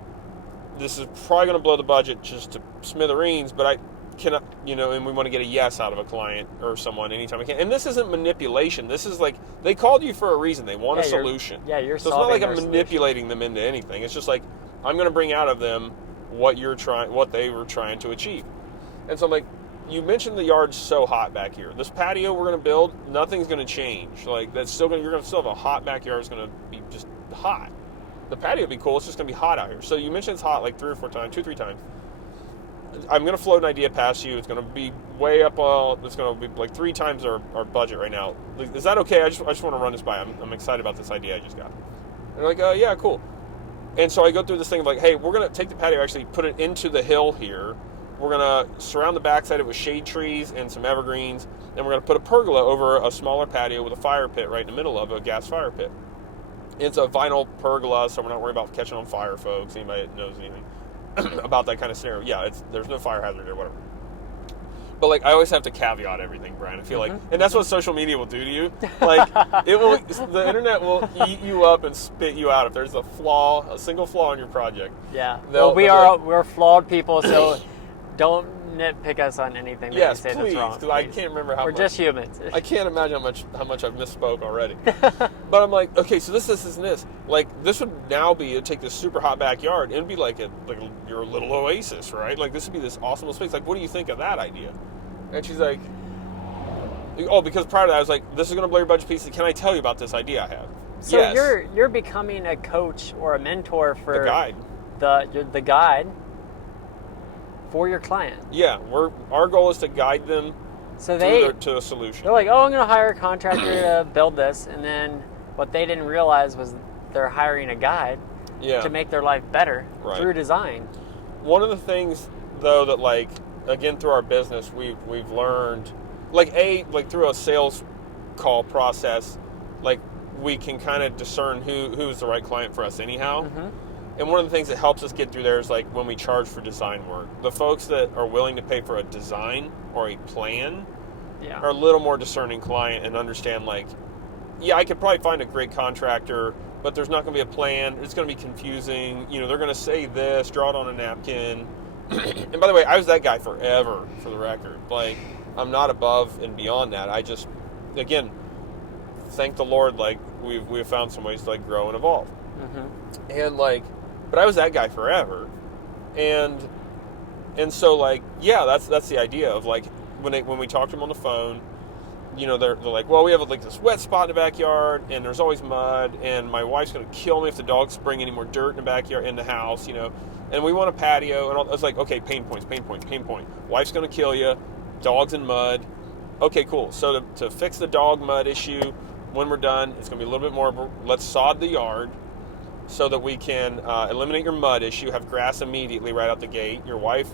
This is probably going to blow the budget just to smithereens, but I cannot, you know, and we want to get a yes out of a client or someone anytime we can. And this isn't manipulation. This is like, they called you for a reason. They want a solution. You're so it's not like I'm manipulating them into anything. It's just like, I'm going to bring out of them what they were trying to achieve. And so I'm like, you mentioned the yard's so hot back here. This patio we're going to build, nothing's going to change. Like, you're going to still have a hot backyard. It's going to be just hot. The patio would be cool. It's just going to be hot out here. So you mentioned it's hot like 3 or 4 times, 2 or 3 times. I'm going to float an idea past you. It's going to be way up. It's going to be like 3 times our budget right now. Is that okay? I just want to run this by. I'm excited about this idea I just got. And they're like, yeah, cool. And so I go through this thing of like, hey, we're going to take the patio, actually put it into the hill here. We're going to surround the backside of it with shade trees and some evergreens. And we're going to put a pergola over a smaller patio with a fire pit right in the middle of it, a gas fire pit. It's a vinyl pergola, so we're not worried about catching on fire, folks. Anybody that knows anything about that kind of scenario. Yeah, there's no fire hazard or whatever. But, like, I always have to caveat everything, Brian. I feel like, and that's what social media will do to you. Like, the internet will eat you up and spit you out if there's a single flaw in your project. Yeah. Well, we're flawed people, so don't nitpick us on anything that you say that's wrong. Because I can't remember how much. We're just humans. I can't imagine how much I've misspoke already. But I'm like, okay, so this, and this. Like, this would now be, take this super hot backyard, and it'd be like your little oasis, right? Like, this would be this awesome space. Like, what do you think of that idea? And she's like, oh, because prior to that, I was like, this is going to blow your budget pieces. Can I tell you about this idea I have? So yes. You're becoming a coach or a mentor for the guide. The guide for your client. Yeah, our goal is to guide them to a solution. They're like, oh, I'm going to hire a contractor to build this, and then what they didn't realize was they're hiring a guide to make their life better through design. One of the things, though, that, like, again, through our business, we've learned, like through a sales call process, like, we can kind of discern who's the right client for us anyhow. Mm-hmm. And one of the things that helps us get through there is, like, when we charge for design work. The folks that are willing to pay for a design or a plan are a little more discerning client and understand, like, I could probably find a great contractor, but there's not going to be a plan. It's going to be confusing. You know, they're going to say this, draw it on a napkin. And by the way, I was that guy forever, for the record. Like, I'm not above and beyond that. I just, again, thank the Lord, like, we've found some ways to, like, grow and evolve. Mm-hmm. And, like, but I was that guy forever. And so, like, yeah, that's the idea of, like, when we talk to them on the phone, you know, they're like, well, we have, like, this wet spot in the backyard, and there's always mud, and my wife's going to kill me if the dogs bring any more dirt in the backyard, in the house, you know, and we want a patio, and I was like, okay, pain point. Wife's going to kill you, dogs in mud. Okay, cool. So to fix the dog mud issue, when we're done, it's going to be a little bit more, let's sod the yard so that we can eliminate your mud issue, have grass immediately right out the gate. Your wife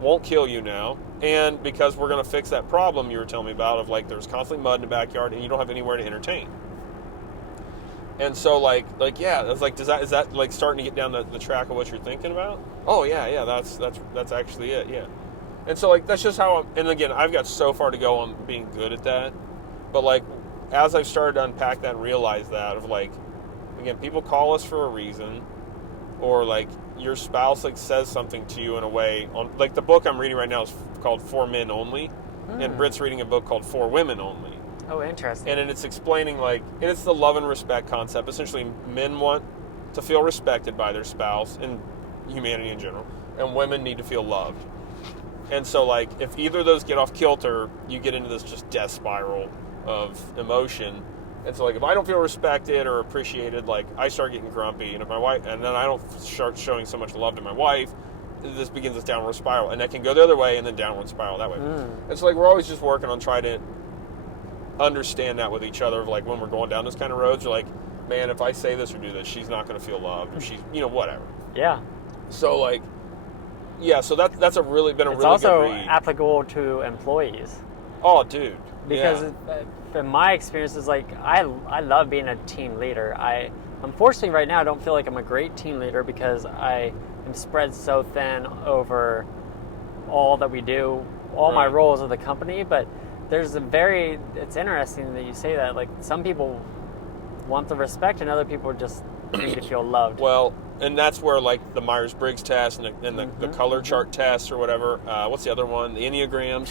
won't kill you now. And because we're going to fix that problem you were telling me about of, like, there's constantly mud in the backyard and you don't have anywhere to entertain. And so, like yeah, it's like, is that like starting to get down the track of what you're thinking about? Oh, yeah, that's actually it, yeah. And so, like, that's just how and again, I've got so far to go on being good at that. But, like, as I've started to unpack that and realize that, of, like, again, people call us for a reason, or, like, your spouse, like, says something to you in a way, on, like, the book I'm reading right now is called For Men Only, and Britt's reading a book called For Women Only. Oh, interesting. And it's explaining, like, and it's the love and respect concept. Essentially, men want to feel respected by their spouse and humanity in general, and women need to feel loved. And so, like, if either of those get off kilter, you get into this just death spiral of emotion. And so, like, if I don't feel respected or appreciated, like, I start getting grumpy, and if my wife, and then I don't start showing so much love to my wife, this begins this downward spiral, and that can go the other way, and then downward spiral that way. And so, like, we're always just working on trying to understand that with each other, of, like, when we're going down those kind of roads, you're like, man, if I say this or do this, she's not going to feel loved, or she's, you know, whatever. Yeah. So, like, yeah, so that's been a it's really good read. It's also applicable to employees. Oh, dude. Because in my experience, is like, I love being a team leader. Unfortunately, right now, I don't feel like I'm a great team leader because I am spread so thin over all that we do, all my roles of the company. But it's interesting that you say that. Like, some people want the respect and other people just need to feel loved. Well, and that's where, like, the Myers-Briggs test and the color chart test or whatever. What's the other one? The Enneagrams.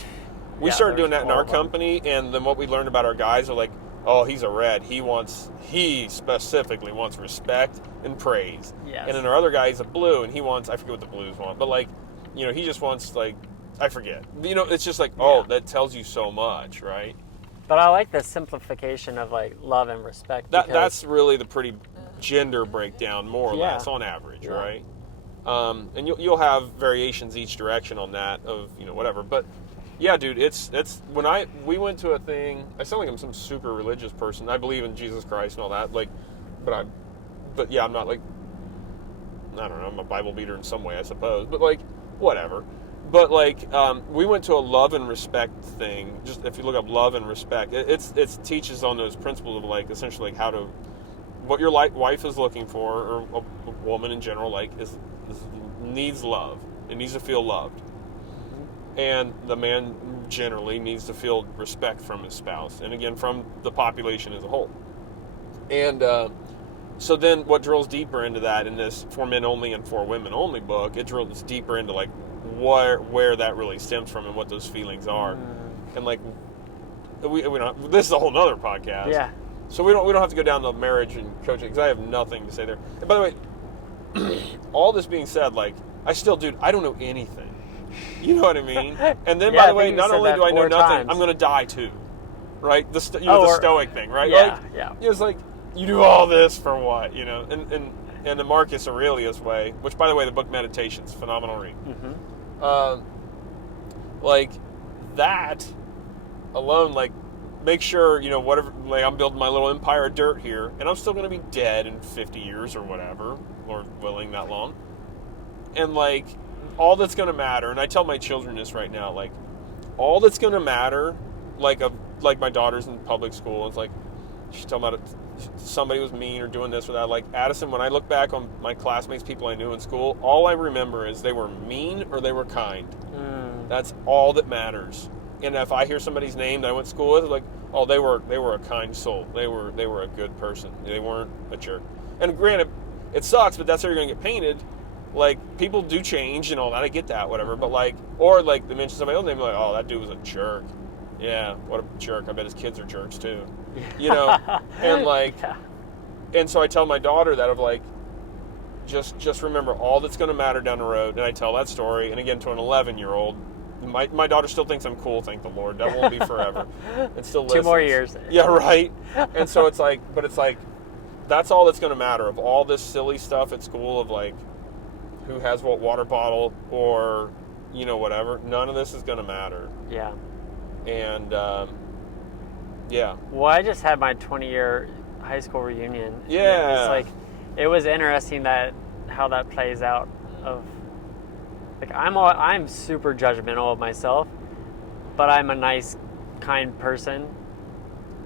We started doing that in our company, and then what we learned about our guys are like, oh, he's a red. He specifically wants respect and praise. Yes. And then our other guy is a blue, and he wants, I forget what the blues want, but, like, you know, he just wants, like, I forget. You know, it's just like, that tells you so much, right? But I like the simplification of, like, love and respect. That's really the pretty gender breakdown, more or less, on average, right? And you'll have variations each direction on that of, you know, whatever, but yeah, dude, it's when we went to a thing. I sound like I'm some super religious person. I believe in Jesus Christ and all that. Like, but yeah, I'm not, like, I don't know. I'm a Bible beater in some way, I suppose. But, like, whatever. But, like, we went to a love and respect thing. Just if you look up love and respect, it teaches on those principles of, like, essentially, like, how to, what your wife is looking for, or a woman in general, like, is needs love. It needs to feel loved. And the man generally needs to feel respect from his spouse, and again, from the population as a whole. And so then what drills deeper into that in this For Men Only and For Women Only book, it drills deeper into, like, where that really stems from and what those feelings are. And, like, we don't, this is a whole nother podcast. Yeah. So we don't have to go down the marriage and coaching, because I have nothing to say there. And by the way, all this being said, like, I don't know anything. You know what I mean? And then, by the way, not only do I know nothing, I'm going to die too. Right? The stoic thing, right? Yeah, like, it's like, you do all this for what? You know? And the Marcus Aurelius way, which, by the way, the book Meditation's phenomenal read. Like, that alone, like, make sure, you know, whatever, like, I'm building my little empire of dirt here, and I'm still going to be dead in 50 years or whatever, Lord willing, that long. And, like, all that's going to matter, and I tell my children this right now, like, all that's going to matter, like my daughter's in public school, it's like, she's talking about somebody was mean or doing this or that. Like, Addison, when I look back on my classmates, people I knew in school, all I remember is they were mean or they were kind. That's all that matters. And if I hear somebody's name that I went to school with, like, oh, they were a kind soul. They were a good person. They weren't a jerk. And granted, it sucks, but that's how you're going to get painted. Like, people do change and all that. I get that, whatever. But, like, or, like, they mention somebody else's name, like, oh, that dude was a jerk. Yeah, what a jerk. I bet his kids are jerks too. You know, and like, and so I tell my daughter that of like, just remember all that's going to matter down the road. And I tell that story, and again to an 11-year-old. My daughter still thinks I'm cool, thank the Lord. That won't be forever. It still listens. 2 more years. Yeah, right. And so it's like, but it's like, that's all that's going to matter of all this silly stuff at school of like, who has what water bottle or, you know, whatever. None of this is going to matter. Yeah. And, yeah. Well, I just had my 20-year high school reunion. Yeah. It's like, it was interesting how that plays out. Of like, I'm super judgmental of myself, but I'm a nice, kind person.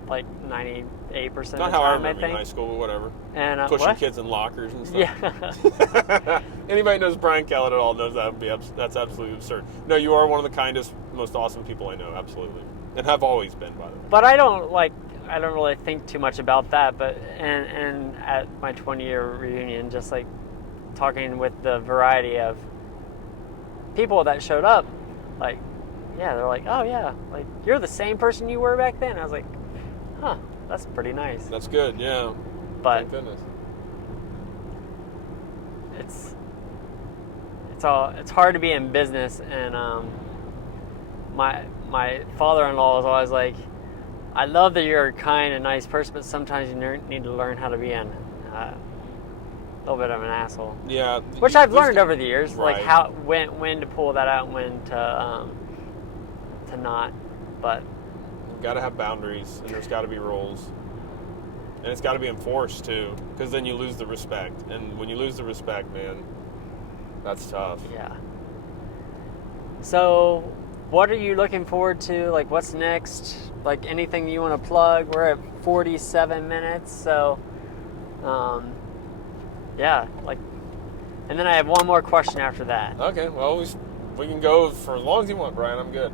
Like 98% of the time, Not how I remember I think. in high school, but whatever. And Pushing kids in lockers and stuff. Yeah. Anybody who knows Brian Kellett at all knows that's absolutely absurd. No, you are one of the kindest, most awesome people I know, absolutely, and have always been, by the way. But I don't really think too much about that. But and at my 20-year reunion, just like talking with the variety of people that showed up, like, yeah, they're like, oh yeah, like, you're the same person you were back then. I was like, huh, that's pretty nice. That's good, yeah. But thank goodness. It's hard to be in business, and my father-in-law is always like, I love that you're a kind and nice person, but sometimes you need to learn how to be a little bit of an asshole. Yeah. Which I've learned over the years, right. like how when to pull that out and when to not. But you've got to have boundaries, and there's got to be rules, and it's got to be enforced too, because then you lose the respect, and when you lose the respect, man, that's tough. Yeah. So, what are you looking forward to? Like, what's next? Like, anything you want to plug? We're at 47 minutes, so, yeah, like, and then I have one more question after that. Okay, well, we can go for as long as you want, Brian. I'm good.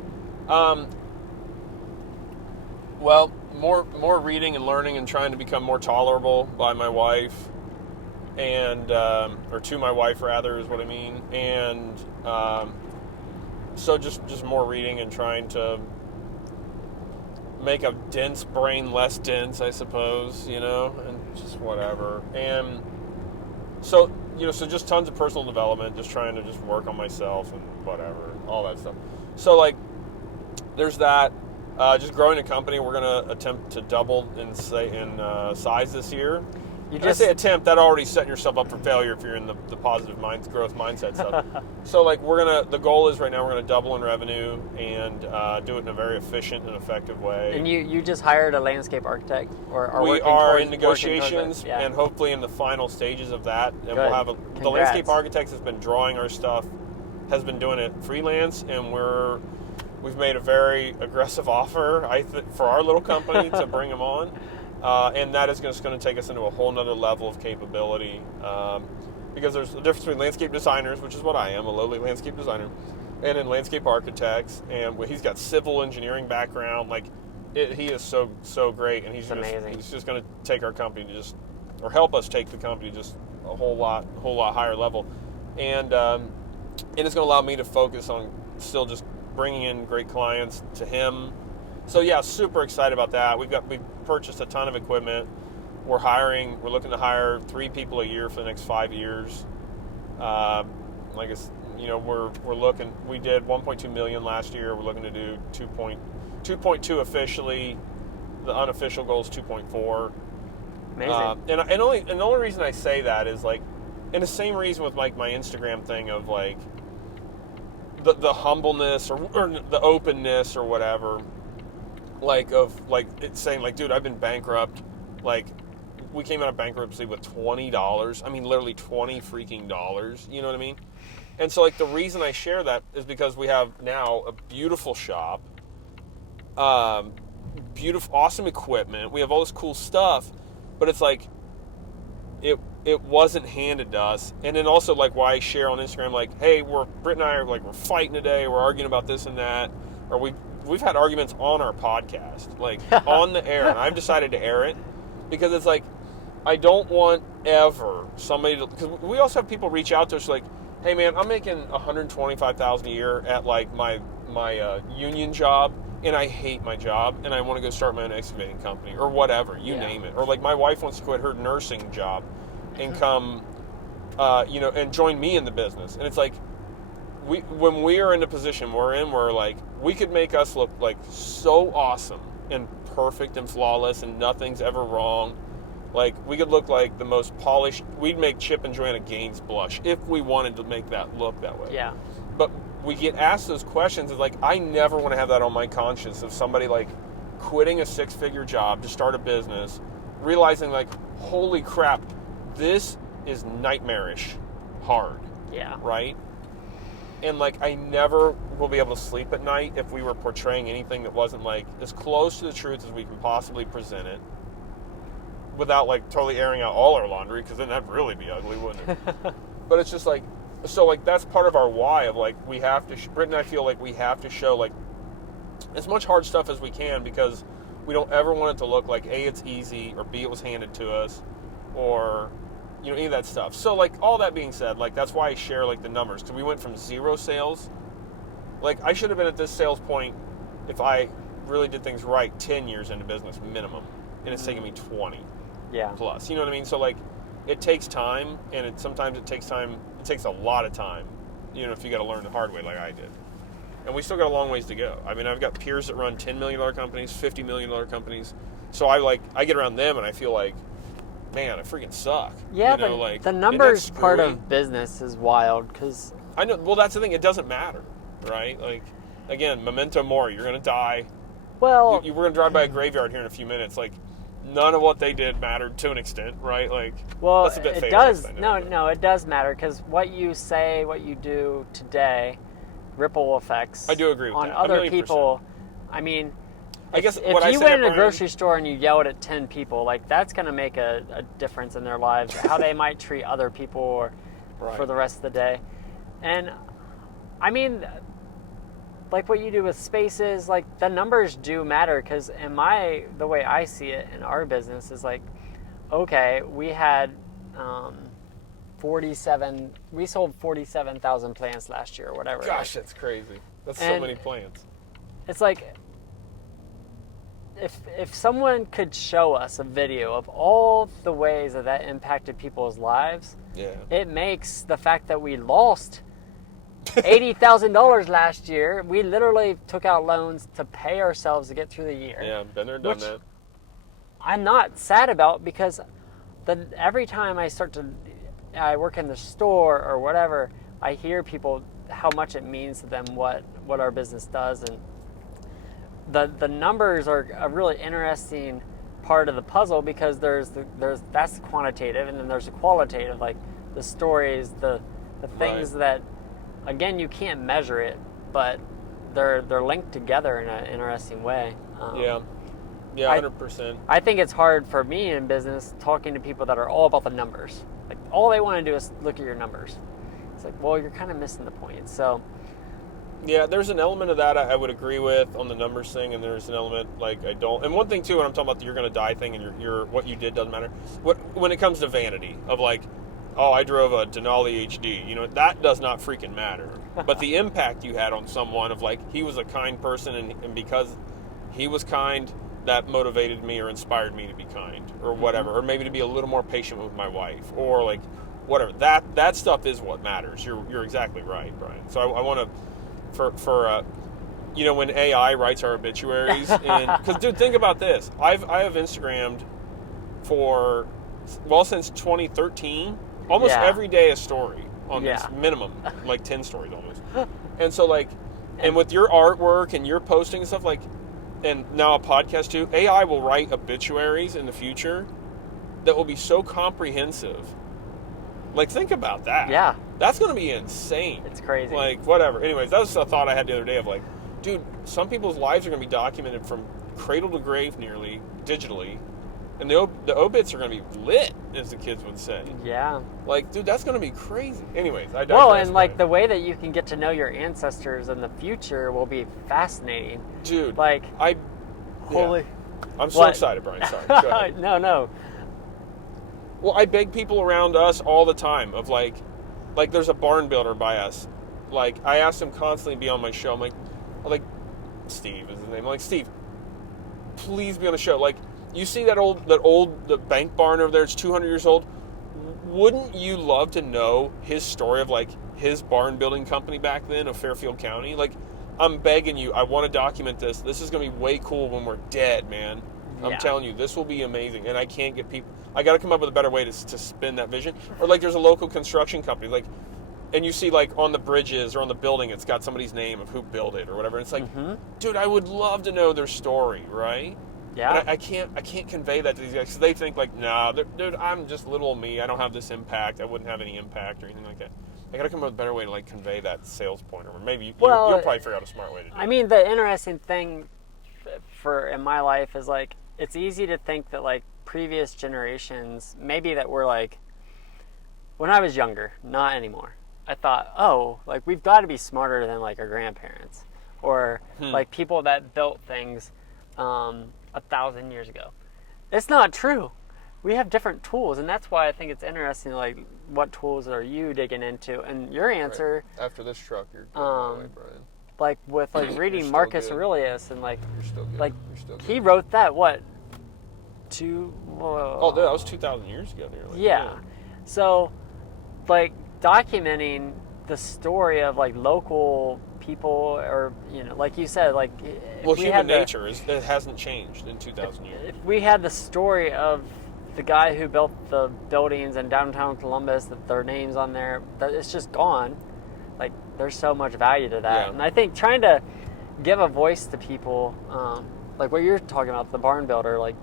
Well, more reading and learning and trying to become more tolerable by my wife, and or to my wife rather is what I mean, and so just more reading and trying to make a dense brain less dense, I suppose, you know, and just whatever. And so, you know, so just tons of personal development, just trying to just work on myself and whatever, all that stuff. So like, there's that. Just growing a company, we're going to attempt to double in size this year. I say attempt, that already setting yourself up for failure if you're in the positive growth mindset stuff. So like the goal is right now we're going to double in revenue and do it in a very efficient and effective way. And you just hired a landscape architect, or we are in negotiations and hopefully in the final stages of that. And we'll have the landscape architect has been drawing our stuff, has been doing it freelance, and we've made a very aggressive offer for our little company to bring him on. And that is just going to take us into a whole nother level of capability, because there's a difference between landscape designers, which is what I am, a lowly landscape designer, and in landscape architects. And he's got civil engineering background. Like, he is so great, and he's just going to take our company or help us take the company just a whole lot higher level, and it's going to allow me to focus on still just bringing in great clients to him. So yeah, super excited about that. We've purchased a ton of equipment. We're looking to hire 3 people a year for the next 5 years. Like it's, you know, we did 1.2 million last year. We're looking to do 2.2 officially. The unofficial goal is 2.4. Amazing. And the only reason I say that is like, and the same reason with like my Instagram thing of like the humbleness or the openness or whatever. Like it's saying like, dude, I've been bankrupt. Like, we came out of bankruptcy with $20. I mean, literally $20 freaking dollars. You know what I mean? And so like the reason I share that is because we have now a beautiful shop, beautiful, awesome equipment. We have all this cool stuff, but it's like it wasn't handed to us. And then also like why I share on Instagram like, hey, Britt and I are like, we're fighting today. We're arguing about this and that, or we've had arguments on our podcast, like on the air, and I've decided to air it because it's like, I don't want ever somebody to, because we also have people reach out to us like, hey man, I'm making $125,000 a year at like my union job, and I hate my job, and I want to go start my own excavating company, or whatever, you name it. Or like my wife wants to quit her nursing job and come, and join me in the business. And it's like, when we are in the position we're in, where like, we could make us look like so awesome and perfect and flawless and nothing's ever wrong. Like, we could look like the most polished. We'd make Chip and Joanna Gaines blush if we wanted to make that look that way. Yeah. But we get asked those questions. It's like, I never want to have that on my conscience of somebody like quitting a 6-figure job to start a business, realizing like, holy crap, this is nightmarish hard. Yeah. Right? And like, I never will be able to sleep at night if we were portraying anything that wasn't like as close to the truth as we can possibly present it, without like totally airing out all our laundry, because then that'd really be ugly, wouldn't it? But it's just like, so like, that's part of our why of like, we have to, Britt and I feel like we have to show like as much hard stuff as we can, because we don't ever want it to look like A, it's easy, or B, it was handed to us, or any of that stuff. So like, all that being said, like, that's why I share like the numbers, because we went from 0 sales. Like, I should have been at this sales point, if I really did things right, 10 years into business minimum, and it's taken me 20 plus. You know what I mean? So like, it takes time, and sometimes it takes time. It takes a lot of time, if you got to learn the hard way like I did. And we still got a long ways to go. I mean, I've got peers that run $10 million companies, $50 million companies. So I get around them and I feel like, man, I freaking suck. Yeah, but like, the numbers part of business is wild, because I know. Well, that's the thing. It doesn't matter, right? Like, again, memento mori. You're gonna die. Well, we're gonna drive by a graveyard here in a few minutes. Like, none of what they did mattered to an extent, right? Like, well, that's a bit it does. No, it does matter, because what you say, what you do today, ripple effects. I do agree with on that. other people. I mean, I guess if you went in a grocery store and you yelled at 10 people, like, that's going to make a difference in their lives, how they might treat other people or for the rest of the day. And I mean, like what you do with spaces, like, the numbers do matter, because the way I see it in our business is like, okay, we had we sold 47,000 plants last year or whatever. Gosh, that's crazy. That's so many plants. It's like, if someone could show us a video of all the ways that impacted people's lives, it makes the fact that we lost $80,000 last year. We literally took out loans to pay ourselves to get through the year. Yeah, been there, done that. I'm not sad about, because every time I work in the store or whatever, I hear people how much it means to them what our business does, and the numbers are a really interesting part of the puzzle, because that's quantitative, and then there's a qualitative, like the stories, the things that, again, you can't measure it, but they're linked together in an interesting way. Yeah, 100%. I think it's hard for me in business talking to people that are all about the numbers. Like, all they want to do is look at your numbers. It's like, well, you're kind of missing the point. So, yeah, there's an element of that I would agree with on the numbers thing, and there's an element like I don't. And one thing too, when I'm talking about the you're going to die thing, and your what you did doesn't matter. When it comes to vanity of like, oh, I drove a Denali HD, that does not freaking matter. But the impact you had on someone of like, he was a kind person, and because he was kind, that motivated me or inspired me to be kind, or whatever, or maybe to be a little more patient with my wife, or like whatever. That stuff is what matters. You're exactly right, Brian. So I want to, for when AI writes our obituaries, because dude, think about this. I have Instagrammed since 2013, almost every day a story on this, minimum like 10 stories almost. And so like, and with your artwork and your posting and stuff, like, and now a podcast too, AI will write obituaries in the future that will be so comprehensive. Like, think about that. Yeah. That's going to be insane. It's crazy. Like, whatever. Anyways, that was a thought I had the other day of like, dude, some people's lives are going to be documented from cradle to grave nearly digitally. And the obits are going to be lit, as the kids would say. Yeah. Like, dude, that's going to be crazy. Anyways, I digress. Well, and like the way that you can get to know your ancestors in the future will be fascinating. Dude, like, holy. Yeah. I'm so excited, Brian. Sorry. Go ahead. No. Well, I beg people around us all the time of like there's a barn builder by us. Like, I ask them constantly to be on my show. I'm like, Steve is his name. I'm like, Steve, please be on the show. Like, you see the bank barn over there, it's 200 years old. Wouldn't you love to know his story of, like, his barn building company back then of Fairfield County? Like, I'm begging you, I want to document this. This is going to be way cool when we're dead, man. I'm telling you, this will be amazing. And I can't get people, I got to come up with a better way to spin that vision. Or, like, there's a local construction company, like, and you see, like, on the bridges or on the building, it's got somebody's name of who built it or whatever. And it's like, dude, I would love to know their story, right? Yeah. And I can't convey that to these guys because they think, like, nah, dude, I'm just little me. I don't have this impact. I wouldn't have any impact or anything like that. I got to come up with a better way to, like, convey that sales point. Or maybe you'll probably figure out a smart way to do it. I mean, the interesting thing in my life is, like, it's easy to think that, like, previous generations, maybe that were, like, when I was younger, not anymore. I thought, oh, like, we've got to be smarter than, like, our grandparents or like people that built things 1,000 years ago. It's not true. We have different tools, and that's why I think it's interesting, like, what tools are you digging into? And your answer... Right. After this truck, you're going away, Brian. Like, with, like, reading Marcus Aurelius, and, like... You're still good. Like, You're still good. he wrote that, what? That was 2,000 years ago, nearly. Yeah. So, like, documenting the story of, like, local people, or, you know, like you said, like... Well, human nature it hasn't changed in 2,000 years. If we had the story of the guy who built the buildings in downtown Columbus, that their names on there, that it's just gone. Like, there's so much value to that. Yeah. And I think trying to give a voice to people, like what you're talking about, the barn builder, like,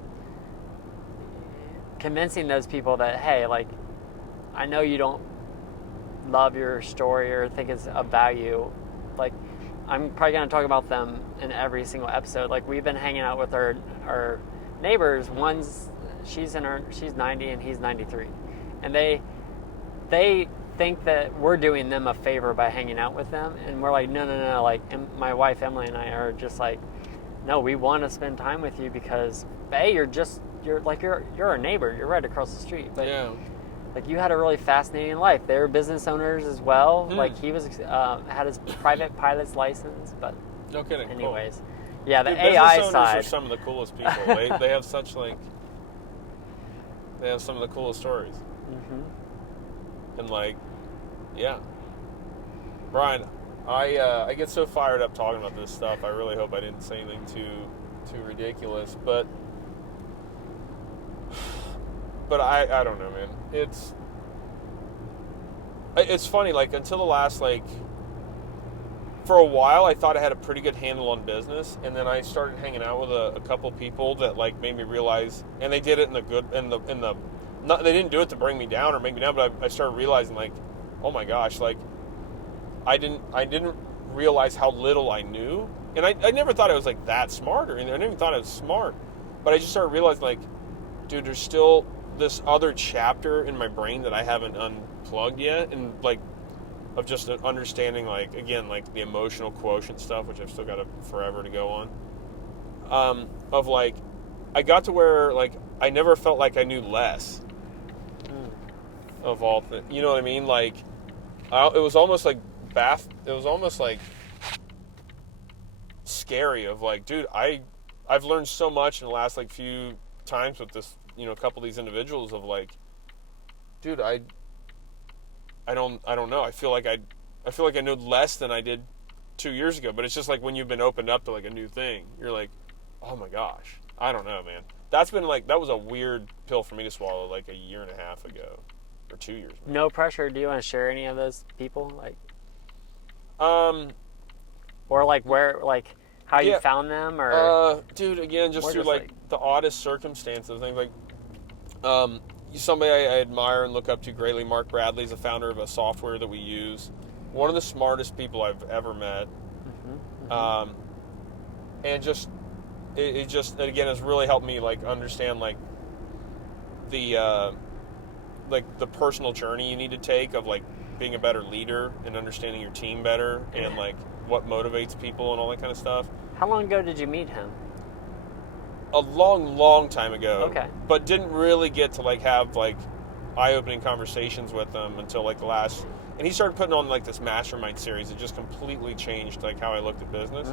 convincing those people that, hey, like, I know you don't love your story or think it's of value. Like, I'm probably going to talk about them in every single episode. Like, we've been hanging out with our neighbors. She's 90 and he's 93. And they think that we're doing them a favor by hanging out with them. And we're like, no. Like, my wife, Emily, and I are just like, no, we want to spend time with you because, A, you're our neighbor. You're right across the street. But, like, you had a really fascinating life. They were business owners as well. Like, he was had his private pilot's license. But no kidding. anyways, cool. Yeah, the Dude, AI business owners side. are some of the coolest people. They have such, like, they have some of the coolest stories. And, like, yeah. Brian, I get so fired up talking about this stuff. I really hope I didn't say anything too ridiculous, but I don't know, man. It's funny, like, until the last, like, for a while I thought I had a pretty good handle on business, and then I started hanging out with a couple people that, like, made me realize, and they did it they didn't do it to bring me down or make me down, but I started realizing, like, oh my gosh, like, I didn't realize how little I knew, and I never thought I was, like, that smart or anything. I never even thought I was smart, but I just started realizing, like, dude, there's still this other chapter in my brain that I haven't unplugged yet, and, like, of just understanding, like, again, like, the emotional quotient stuff, which I've still got forever to go on, of, like, I got to where, like, I never felt like I knew less of all things. You know what I mean? Like, it was almost like it was almost like scary of, like, dude, I've learned so much in the last, like, few times with this, you know, a couple of these individuals of, like, dude, I don't know. I feel like I know less than I did 2 years ago, but it's just like when you've been opened up to, like, a new thing, you're like, oh my gosh, I don't know, man. That's been, like, that was a weird pill for me to swallow, like, a year and a half ago, or 2 years ago. No pressure. Do you want to share any of those people, like, or, like, where, like, how you found them, or dude, again, just through, like, the oddest circumstances, things like, somebody I admire and look up to greatly, Mark Bradley's the founder of a software that we use. One of the smartest people I've ever met. And just, it just, again, has really helped me, like, understand, like, the personal journey you need to take of, like, being a better leader and understanding your team better and, like, what motivates people and all that kind of stuff. How long ago did you meet him? A long time ago. Okay. But didn't really get to, like, have, like, eye-opening conversations with him until, like, and he started putting on, like, this mastermind series that just completely changed, like, how I looked at business.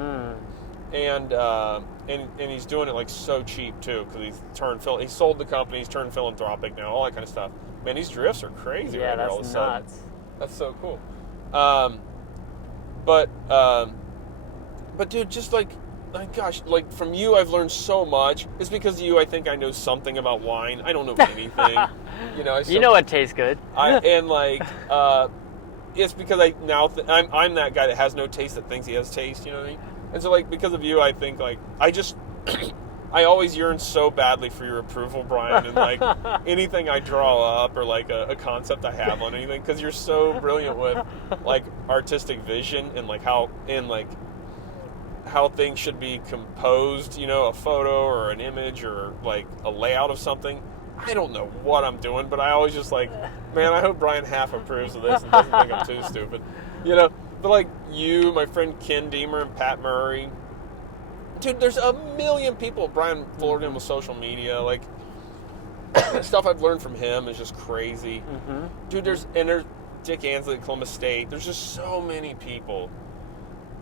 and he's doing it like so cheap too, because he sold the company, he's turned philanthropic now, all that kind of stuff. Man, these drifts are crazy right now all of a sudden. Nuts. That's so cool. But dude, just like gosh, like from you I've learned so much. It's because of you I think I know something about wine. I don't know anything. You know what tastes good. It's because I'm that guy that has no taste that thinks he has taste, you know what I mean? And so like because of you I think like I always yearn so badly for your approval, Brian, and like anything I draw up or like a concept I have on anything, because you're so brilliant with like artistic vision and like how things should be composed, a photo or an image or like a layout of something. I don't know what I'm doing, but I always just like, man, I hope Brian half approves of this and doesn't think I'm too stupid, But like you, my friend Ken Deemer and Pat Murray, dude, there's a million people. Brian Fullerton with social media, like stuff I've learned from him is just crazy. Mm-hmm. Dude, there's Dick Ansley at Columbus State. There's just so many people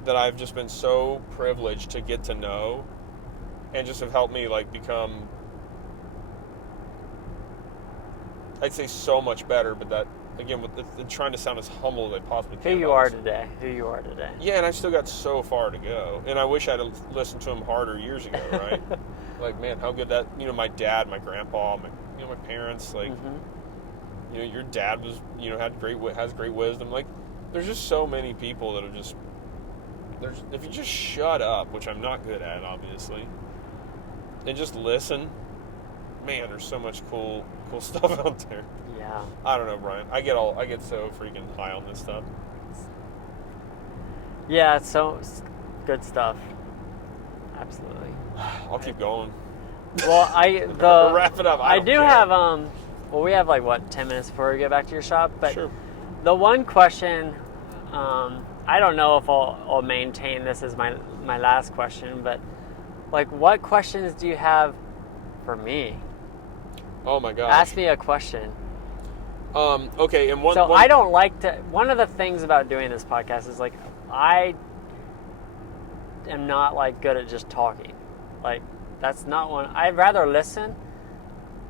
that I've just been so privileged to get to know, and just have helped me like become, I'd say, so much better. But that again, with trying to sound as humble as I possibly can. Who you are today. Yeah, and I still got so far to go. And I wish I'd listened to him harder years ago, right? Like, man, how good that, my dad, my grandpa, my parents, like, your dad was, has great wisdom. Like, there's just so many people that are just, if you just shut up, which I'm not good at, obviously, and just listen, man, there's so much cool stuff out there. Yeah. I don't know, Brian. I get so freaking high on this stuff. Yeah, it's good stuff. Absolutely. I'll keep going. Well, we'll wrap it up. I do have we have like 10 minutes before we get back to your shop, but sure. The one question, I don't know if I'll maintain this as my last question, but like, what questions do you have for me? Oh my gosh. Ask me a question. Okay, and I don't like to. One of the things about doing this podcast is like I am not like good at just talking. Like that's not one. I'd rather listen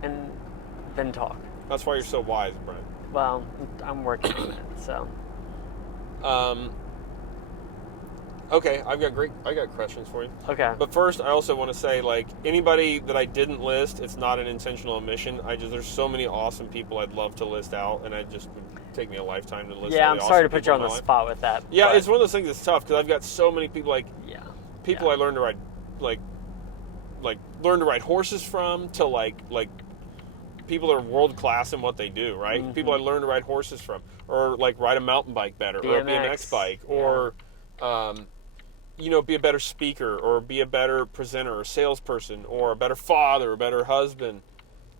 than talk. That's why you're so wise, Brian. Well, I'm working on it. So. Okay, I got questions for you. Okay. But first, I also want to say, like, anybody that I didn't list, it's not an intentional omission. There's so many awesome people I'd love to list out, and it just would take me a lifetime to list. Yeah, I'm sorry to put you on the spot with that. Yeah, it's one of those things that's tough, because I've got so many people, like, I learned to ride, like learn to ride horses from, to, like people that are world class in what they do, right? Mm-hmm. People I learned to ride horses from, or, like, ride a mountain bike better, or a BMX bike, or... be a better speaker, or be a better presenter or salesperson, or a better father, or a better husband.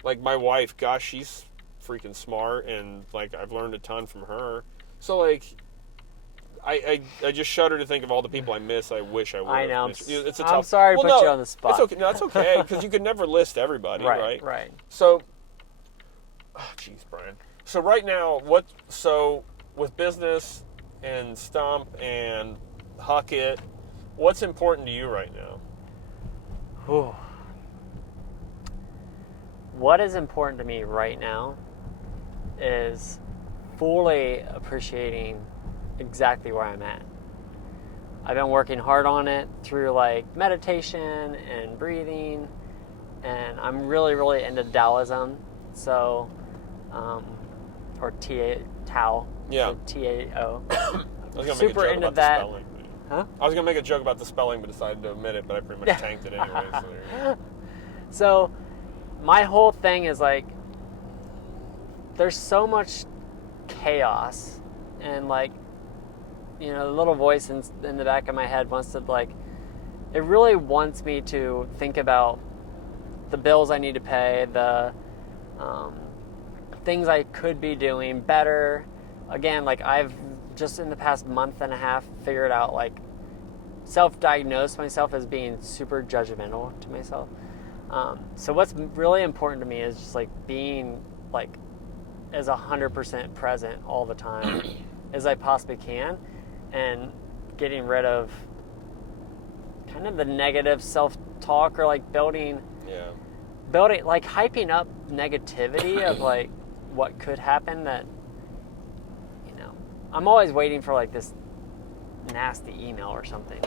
Like my wife, gosh, she's freaking smart, and like I've learned a ton from her. So like, I just shudder to think of all the people I miss. I wish I would. I know. It's I'm sorry to put you on the spot. It's okay. No, it's okay, because you could never list everybody, right? Right. So, jeez, Brian. So right now, with business and Stump and Huck It, what's important to you right now? Whew. What is important to me right now is fully appreciating exactly where I'm at. I've been working hard on it through like meditation and breathing, and I'm really, really into Taoism. So, or Tao. Yeah. So Tao. I was gonna super make a joke into about that. The spelling. Huh? I was gonna make a joke about the spelling, but decided to omit it. But I pretty much tanked it anyway. So my whole thing is like, there's so much chaos, and like, the little voice in the back of my head wants to like, it really wants me to think about the bills I need to pay, the things I could be doing better. Again, like I've just in the past month and a half figured out, like, self-diagnosed myself as being super judgmental to myself. So what's really important to me is just like being like as 100% present all the time as I possibly can, and getting rid of kind of the negative self-talk, or like building, like hyping up negativity of like what could happen, that, you know, I'm always waiting for like this nasty email or something,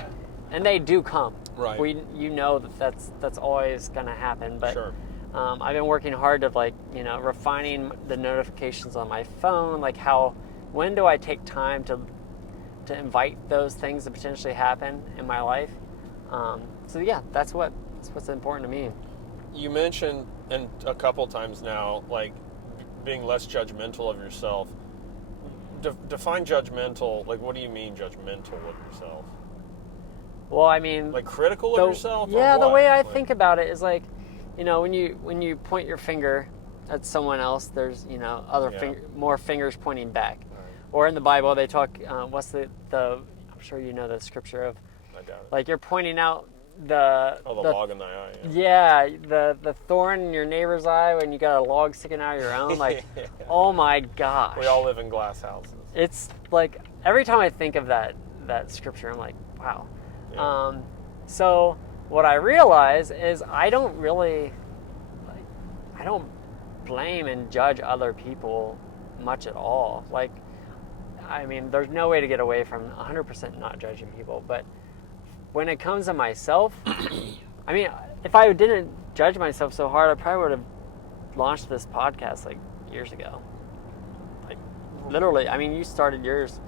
and they do come. Right. You know that's always going to happen, but Sure. I've been working hard to, like, you know, refining the notifications on my phone, like when do I take time to invite those things to potentially happen in my life. So yeah, that's what's important to me. You mentioned, and a couple times now, like being less judgmental of yourself. Define judgmental. Like, what do you mean judgmental of yourself? Well, I mean, like critical of yourself? Yeah, or the what? way I Like, think about it is like, you know, when you point your finger at someone else, there's, you know, more fingers pointing back. Right. Or in the Bible, they talk. What's the? I'm sure you know the scripture of. I doubt it. Like, you're pointing out the log in thy eye. Yeah, the thorn in your neighbor's eye when you got a log sticking out of your own. Like, oh my gosh. We all live in glass houses. It's like, every time I think of that scripture, I'm like, wow. Yeah. So what I realize is I don't blame and judge other people much at all. Like, I mean, there's no way to get away from 100% not judging people, but when it comes to myself, I mean, if I didn't judge myself so hard, I probably would have launched this podcast like years ago. Like, literally. I mean, you started yours.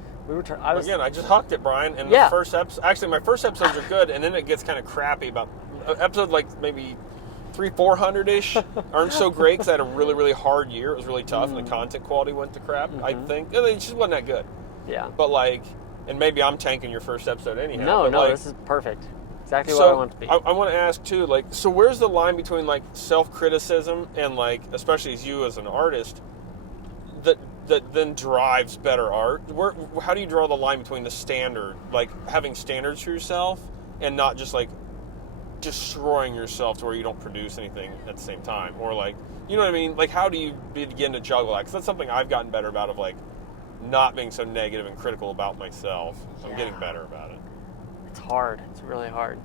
I just hucked it, Brian. And Yeah. the first episode, actually, my first episodes are good, and then it gets kind of crappy. About episode like maybe 300-400-ish aren't so great because I had a really, really hard year. It was really tough, and the content quality went to crap. I think it just wasn't that good. Yeah. But like, and maybe I'm tanking your first episode anyhow. No, like, this is perfect. Exactly what I want it to be. I want to ask too, like, so where's the line between like self-criticism and like, especially as you as an artist, that then drives better art? How do you draw the line between the standard, like having standards for yourself, and not just like destroying yourself to where you don't produce anything at the same time, or like, you know what I mean? Like, how do you begin to juggle that? Because that's something I've gotten better about, of like not being so negative and critical about myself. I'm getting better about it. It's hard. It's really hard.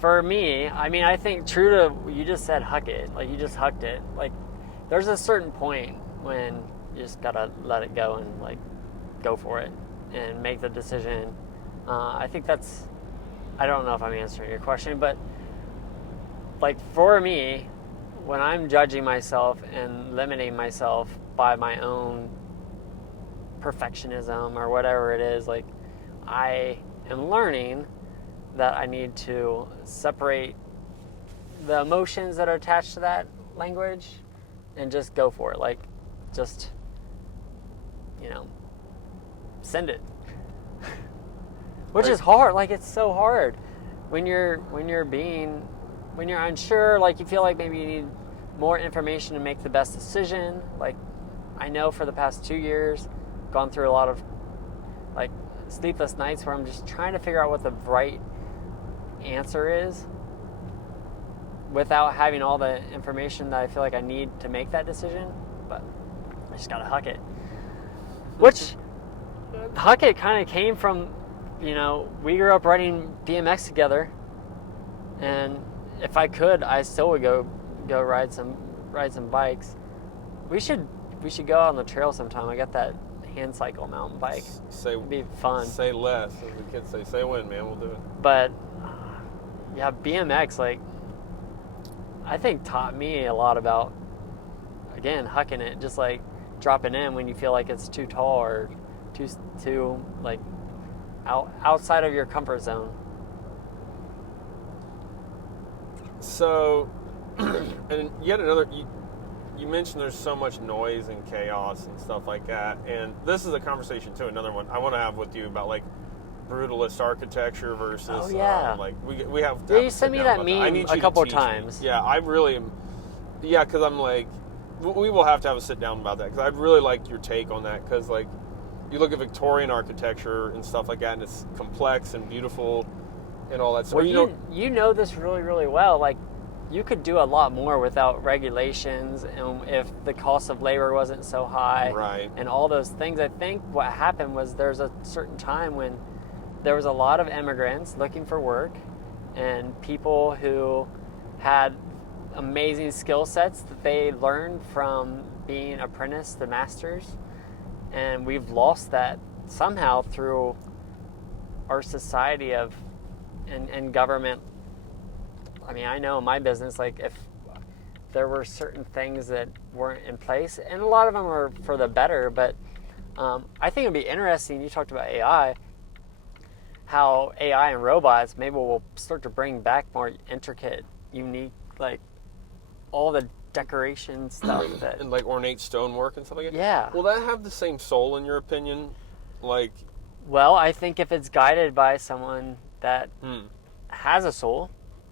For me, I mean, I think true to, you just said huck it. Like, you just hucked it. Like, there's a certain point when you just gotta let it go and like go for it and make the decision. I think that's, I don't know if I'm answering your question, but like for me, when I'm judging myself and limiting myself by my own perfectionism or whatever it is, like, I am learning that I need to separate the emotions that are attached to that language and just go for it. Like, just, you know, send it. Which is hard. Like, it's so hard when you're unsure, like you feel like maybe you need more information to make the best decision. Like, I know for the past 2 years, gone through a lot of like sleepless nights where I'm just trying to figure out what the right answer is without having all the information that I feel like I need to make that decision. But I just gotta huck it. Which, huck it kind of came from, you know, we grew up riding BMX together, and if I could, I still would go ride some bikes. We should go out on the trail sometime. I got that hand cycle mountain bike. It'd be fun. Say less, as the kids say. Say when, man. We'll do it. But yeah, BMX, like, I think taught me a lot about, again, hucking it, just like dropping in when you feel like it's too tall or too like outside of your comfort zone. So, and yet another, you mentioned there's so much noise and chaos and stuff like that, and this is a conversation too, another one I want to have with you about like brutalist architecture versus like we have. Yeah, you sent me that meme a couple times. Yeah, I really am. Yeah, because I'm like, we will have to have a sit down about that, because I'd really like your take on that, because like, you look at Victorian architecture and stuff like that, and it's complex and beautiful and all that. So well, you know this really, really well. Like, you could do a lot more without regulations, and if the cost of labor wasn't so high, right, and all those things. I think what happened was there's a certain time when there was a lot of immigrants looking for work and people who had amazing skill sets that they learned from being apprentice to masters, and we've lost that somehow through our society and government. I mean, I know in my business, like, if there were certain things that weren't in place, and a lot of them are for the better, but I think it'd be interesting. You talked about AI, how AI and robots maybe will start to bring back more intricate, unique, like all the decoration stuff that, and like ornate stonework and stuff like that. Yeah. Will that have the same soul in your opinion? Like, well, I think if it's guided by someone that has a soul,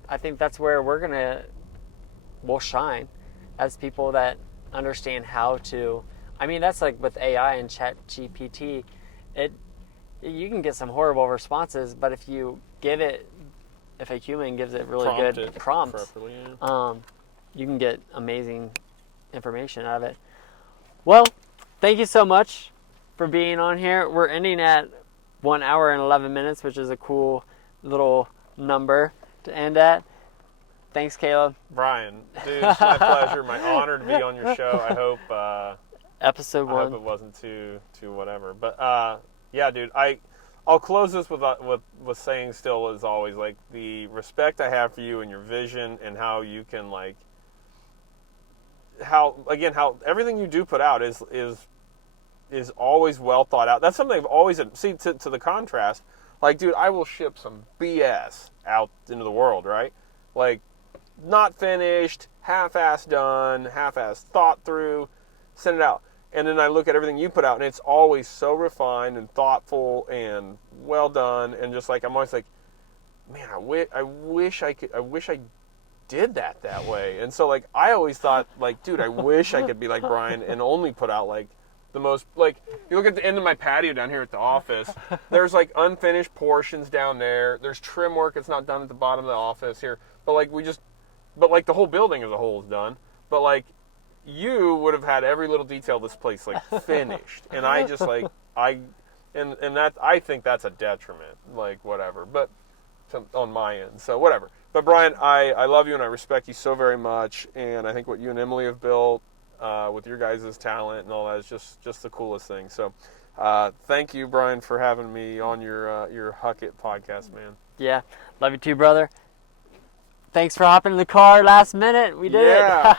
I think that's where we'll shine as people that understand how to. I mean, that's like with AI and ChatGPT, you can get some horrible responses, but if a human gives it really good prompts, you can get amazing information out of it. Well, thank you so much for being on here. We're ending at 1 hour and 11 minutes, which is a cool little number to end at. Thanks, Caleb. Brian, dude, it's my pleasure, my honor to be on your show. I hope episode 1. I hope it wasn't too whatever. But yeah, dude, I'll close this with saying still, as always, like, the respect I have for you and your vision and how you can, like, how everything you do put out is always well thought out. That's something I've always seen. To the contrast, like, dude, I will ship some BS out into the world, right? Like, not finished, half-assed done, half-assed thought through, send it out. And then I look at everything you put out, and it's always so refined and thoughtful and well done. And just like, I'm always like, man, I wish I did that way. And so, like, I always thought, like, dude, I wish I could be like Brian and only put out, like, the most, like, you look at the end of my patio down here at the office, there's, like, unfinished portions down there. There's trim work that's not done at the bottom of the office here. But, like, the whole building as a whole is done. But, like, you would have had every little detail of this place, like, finished. And I just, like, and that, I think that's a detriment, like, whatever. But on my end, so whatever. But Brian, I love you and I respect you so very much, and I think what you and Emily have built with your guys' talent and all that is just the coolest thing. So thank you, Brian, for having me on your Huck It podcast, man. Yeah, love you too, brother. Thanks for hopping in the car last minute. We did it.